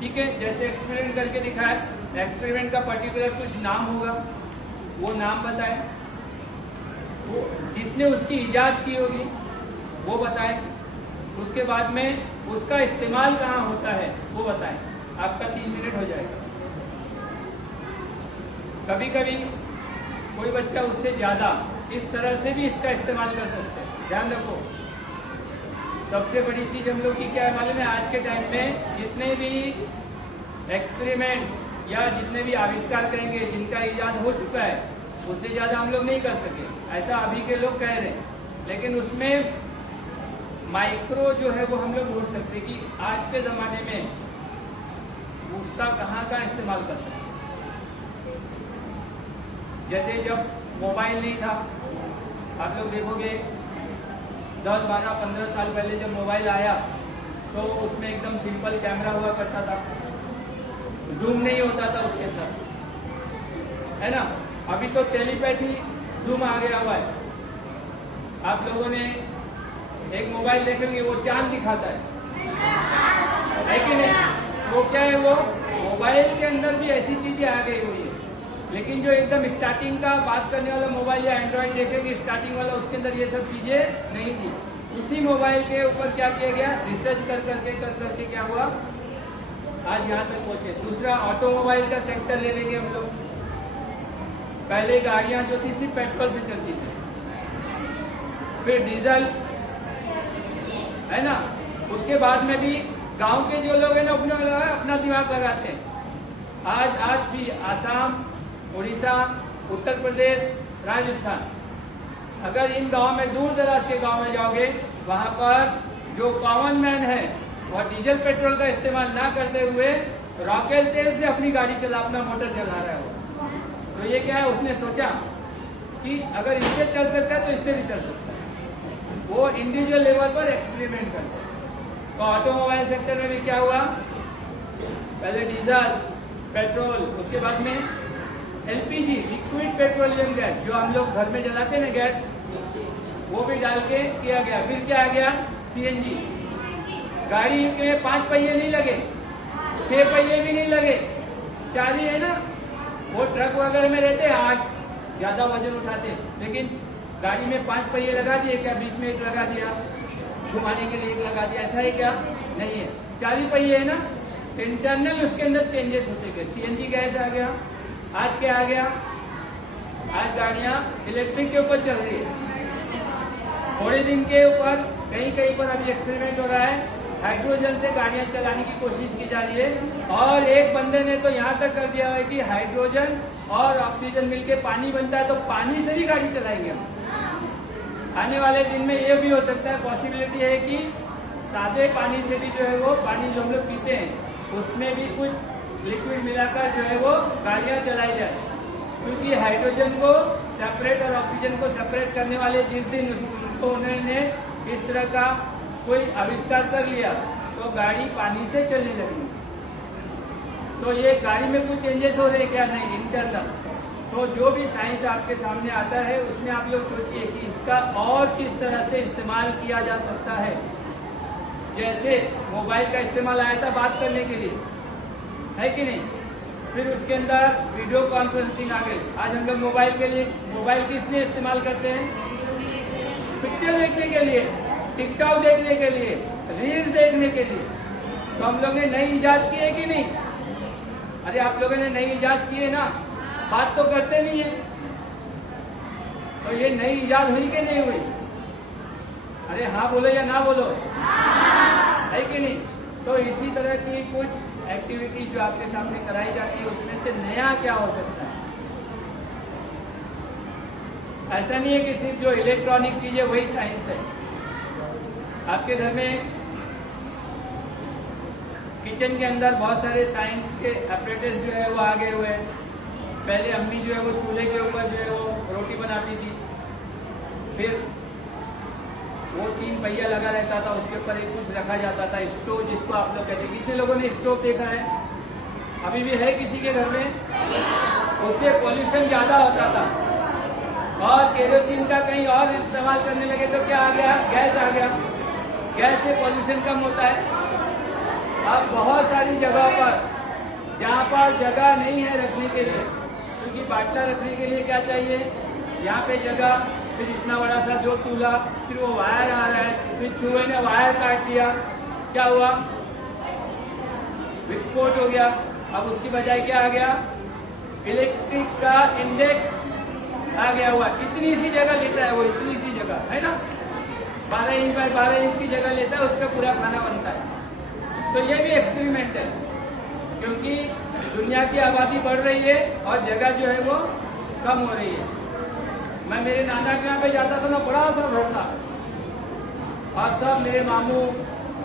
ठीक है। जैसे एक्सपेरिमेंट करके दिखाए, एक्सपेरिमेंट का पर्टिकुलर कुछ नाम होगा, वो नाम बताए, वो जिसने उसकी इजाद की होगी वो बताए, उसके बाद में उसका इस्तेमाल कहाँ होता है वो बताएं। आपका 3 मिनट हो जाएगा। कभी कभी कोई बच्चा उससे ज़्यादा इस तरह से भी इसका इस्तेमाल कर सकते हैं, ध्यान रखो। सबसे बड़ी चीज़ हम लोग की क्या है मालूम है, आज के टाइम में जितने भी एक्सपेरिमेंट या जितने भी आविष्कार करेंगे, जिनका इजाद हो चुका है, उससे ज़्यादा हम लोग नहीं कर सके, ऐसा अभी के लोग कह रहे हैं। लेकिन उसमें माइक्रो जो है वो हम लोग ढूंढ सकते कि आज के ज़माने में उसका कहाँ का इस्तेमाल कर सकते। जैसे जब मोबाइल नहीं था, आप लोग देखोगे 10, 12, 15 साल पहले जब मोबाइल आया तो उसमें एकदम सिंपल कैमरा हुआ करता था, जूम नहीं होता था उसके अंदर, है ना। अभी तो टेलीपैथी जूम आ गया हुआ है। आप लोगों ने एक मोबाइल देखेंगे वो चांद दिखाता है कि नहीं? वो क्या है, वो मोबाइल के अंदर भी ऐसी चीजें आ गई हुई है। लेकिन जो एकदम स्टार्टिंग का बात करने वाला मोबाइल या एंड्रॉइड देखेंगे स्टार्टिंग वाला, उसके अंदर ये सब चीजें नहीं थी। उसी मोबाइल के ऊपर क्या किया गया, रिसर्च कर करके क्या हुआ, आज यहाँ तक पहुंचे। दूसरा, ऑटोमोबाइल का सेक्टर ले लेंगे हम लोग। पहले गाड़ियाँ जो थी सिर्फ पेट्रोल से चलती थी, फिर डीजल, है ना। उसके बाद में भी गांव के जो लोग हैं ना अपना दिमाग लगाते हैं। आज भी आसाम, उड़ीसा, उत्तर प्रदेश, राजस्थान, अगर इन गांव में दूर दराज के गांव में जाओगे, वहां पर जो कॉमन मैन है वह डीजल पेट्रोल का इस्तेमाल ना करते हुए रॉकेल तेल से अपनी गाड़ी अपना मोटर चला रहा है। तो ये क्या है, उसने सोचा कि अगर इससे चल सकता है तो इससे भी चल सकता है। वो इंडिविजुअल लेवल पर एक्सपेरिमेंट करते हैं। तो ऑटोमोबाइल सेक्टर में भी क्या हुआ, पहले डीजल, पेट्रोल, उसके बाद में एलपीजी, लिक्विड पेट्रोलियम गैस, जो हम लोग घर में जलाते हैं ना गैस, वो भी डाल के किया गया। फिर क्या आ गया, सीएनजी। गाड़ी के 5 पहिए नहीं लगे, 6 पहिए भी नहीं लगे, 4 ही है ना। वो ट्रक वगैरह में रहते 8, ज्यादा वजन उठाते, लेकिन गाड़ी में 5 पहिए लगा दिए, क्या बीच में एक लगा दिया, घुमाने के लिए एक लगा दिया, ऐसा है क्या? नहीं है। 4 पहिए है ना, इंटरनल उसके अंदर चेंजेस होते गए। सीएनजी गैस आ गया, आज क्या आ गया? आज गाड़ियाँ इलेक्ट्रिक के ऊपर चल रही है। थोड़े दिन के ऊपर कहीं कहीं पर अभी एक्सपेरिमेंट हो रहा है, हाइड्रोजन से गाड़ियाँ चलाने की कोशिश की जा रही है। और एक बंदे ने तो यहाँ तक कर दिया है कि हाइड्रोजन और ऑक्सीजन मिलके पानी बनता है, तो पानी से भी गाड़ी चलाएंगे हम। आने वाले दिन में ये भी हो सकता है, पॉसिबिलिटी है कि सादे पानी से भी जो है वो पानी जो हम लोग पीते हैं उसमें भी कुछ लिक्विड मिलाकर जो है वो गाड़ियाँ चलाई जाए। क्योंकि हाइड्रोजन को सेपरेट और ऑक्सीजन को सेपरेट करने वाले जिस दिन उसको उन्होंने इस तरह का कोई आविष्कार कर लिया तो गाड़ी पानी से चलने लगी। तो ये गाड़ी में कुछ चेंजेस हो रहे हैं क्या? नहीं, इंटरनल। तो जो भी साइंस आपके सामने आता है उसमें आप लोग सोचिए कि इसका और किस तरह से इस्तेमाल किया जा सकता है। जैसे मोबाइल का इस्तेमाल आया था बात करने के लिए, है कि नहीं? फिर उसके अंदर वीडियो कॉन्फ्रेंसिंग आ गई। आज हम लोग मोबाइल के लिए, मोबाइल किस लिए इस्तेमाल करते हैं? पिक्चर देखने के लिए, टिकटॉक देखने के लिए, रील्स देखने के लिए। तो हम लोग ने नई इजाद की है कि नहीं? अरे आप लोगों ने नई इजाद की है ना, बात तो करते नहीं है। तो ये नई इजाद हुई कि नहीं हुई? अरे हाँ बोलो या ना बोलो, है कि नहीं? तो इसी तरह की कुछ एक्टिविटी जो आपके सामने कराई जाती है उसमें से नया क्या हो सकता है? ऐसा नहीं है कि सिर्फ जो इलेक्ट्रॉनिक चीज है वही साइंस है। आपके घर में किचन के अंदर बहुत सारे साइंस के अपरेटस जो है वो आ गए हुए हैं। पहले अम्मी जो है वो चूल्हे के ऊपर जो है वो रोटी बनाती थी, फिर वो 3 पहिया लगा रहता था, उसके ऊपर एक कुछ रखा जाता था, स्टोव जिसको आप लोग कहते हैं। कितने लोगों ने स्टोव देखा है? अभी भी है किसी के घर में? उससे पॉल्यूशन ज़्यादा होता था और केरोसिन का कहीं और इस्तेमाल करने लगे तो क्या आ गया? गैस आ गया। गैस से पॉल्यूशन कम होता है। अब बहुत सारी जगहों पर जहाँ पर जगह नहीं है रखने के लिए, क्योंकि बाटला रखने के लिए क्या चाहिए? यहाँ पे जगह, फिर इतना बड़ा सा जो चूल्हा, फिर वो वायर आ रहा है, फिर चूहे ने वायर काट दिया, क्या हुआ? विस्फोट हो गया। अब उसकी बजाय क्या आ गया? इलेक्ट्रिक का इंडेक्स आ गया हुआ। कितनी सी जगह लेता है वो? इतनी सी जगह है ना, 12 इंच बाय 12 इंच की जगह लेता है, उस पर पूरा खाना बनता है। तो ये भी एक्सपेरिमेंट है, क्योंकि दुनिया की आबादी बढ़ रही है और जगह जो है वो कम हो रही है। मैं मेरे नाना के यहाँ पे जाता था ना, बड़ा सा घर था और सब मेरे मामू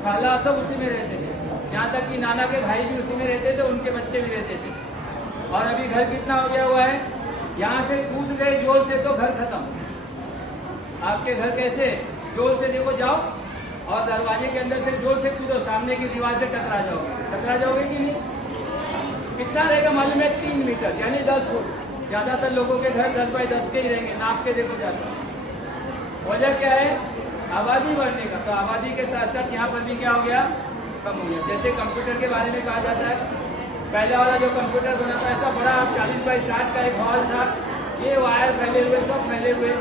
खाला सब उसी में रहते थे। यहाँ तक कि नाना के भाई भी उसी में रहते थे, उनके बच्चे भी रहते थे। और अभी घर कितना हो गया हुआ है? यहाँ से कूद गए जोर से तो घर खत्म। आपके घर कैसे? जोर से देखो जाओ और दरवाजे के अंदर से जोर से कूदो, सामने की दीवार से टकरा जाओगे कि नहीं? कितना रहेगा मालूम है? 3 मीटर यानी 10 फुट। ज़्यादातर लोगों के घर 10 बाय 10 के ही रहेंगे, नाप के देखो जाकर। वजह क्या है? आबादी बढ़ने का। तो आबादी के साथ साथ यहाँ पर भी क्या हो गया? कम हो गया। जैसे कंप्यूटर के बारे में कहा जाता है, पहले वाला जो कंप्यूटर बना था ऐसा बड़ा 40 बाय 60 का एक हॉल था, ये वायर फैले हुए, सब फैले हुए।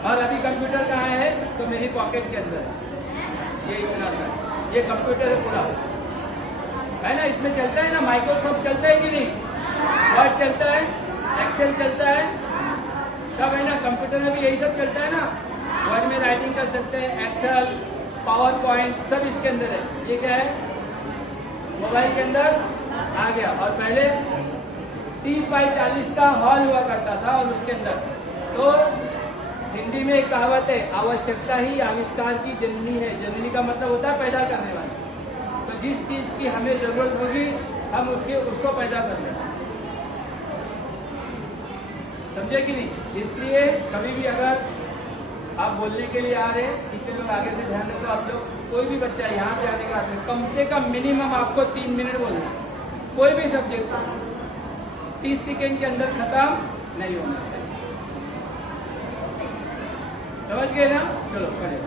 और अभी कंप्यूटर कहाँ है? तो मेरी पॉकेट के अंदर ये इतना सा, ये कंप्यूटर है पूरा, है ना? इसमें चलता है ना, माइक्रोसॉफ्ट चलता है कि नहीं? वर्ड चलता है, एक्सेल चलता है, सब है ना? कंप्यूटर में भी यही सब चलता है ना। वर्ड में राइटिंग कर सकते हैं, एक्सेल, पावर पॉइंट सब इसके अंदर है। ये क्या है? मोबाइल के अंदर आ गया। और पहले 30 बाई 40 का हॉल हुआ करता था और उसके अंदर तो हिंदी में एक कहावत है, आवश्यकता ही आविष्कार की जननी है। जननी का मतलब होता है पैदा करने वाली। तो जिस चीज़ की हमें ज़रूरत होगी हम उसको पैदा कर सकते हैं, समझे कि नहीं? इसलिए कभी भी अगर आप बोलने के लिए आ रहे हैं, टीचर लोग आगे से ध्यान रखो। आप लोग कोई भी बच्चा यहाँ पे आने का कम से कम मिनिमम आपको 3 मिनट बोलना है। कोई भी सब्जेक्ट 30 सेकेंड के अंदर खत्म नहीं होना चाहिए। समझ गए ना? चलो करें।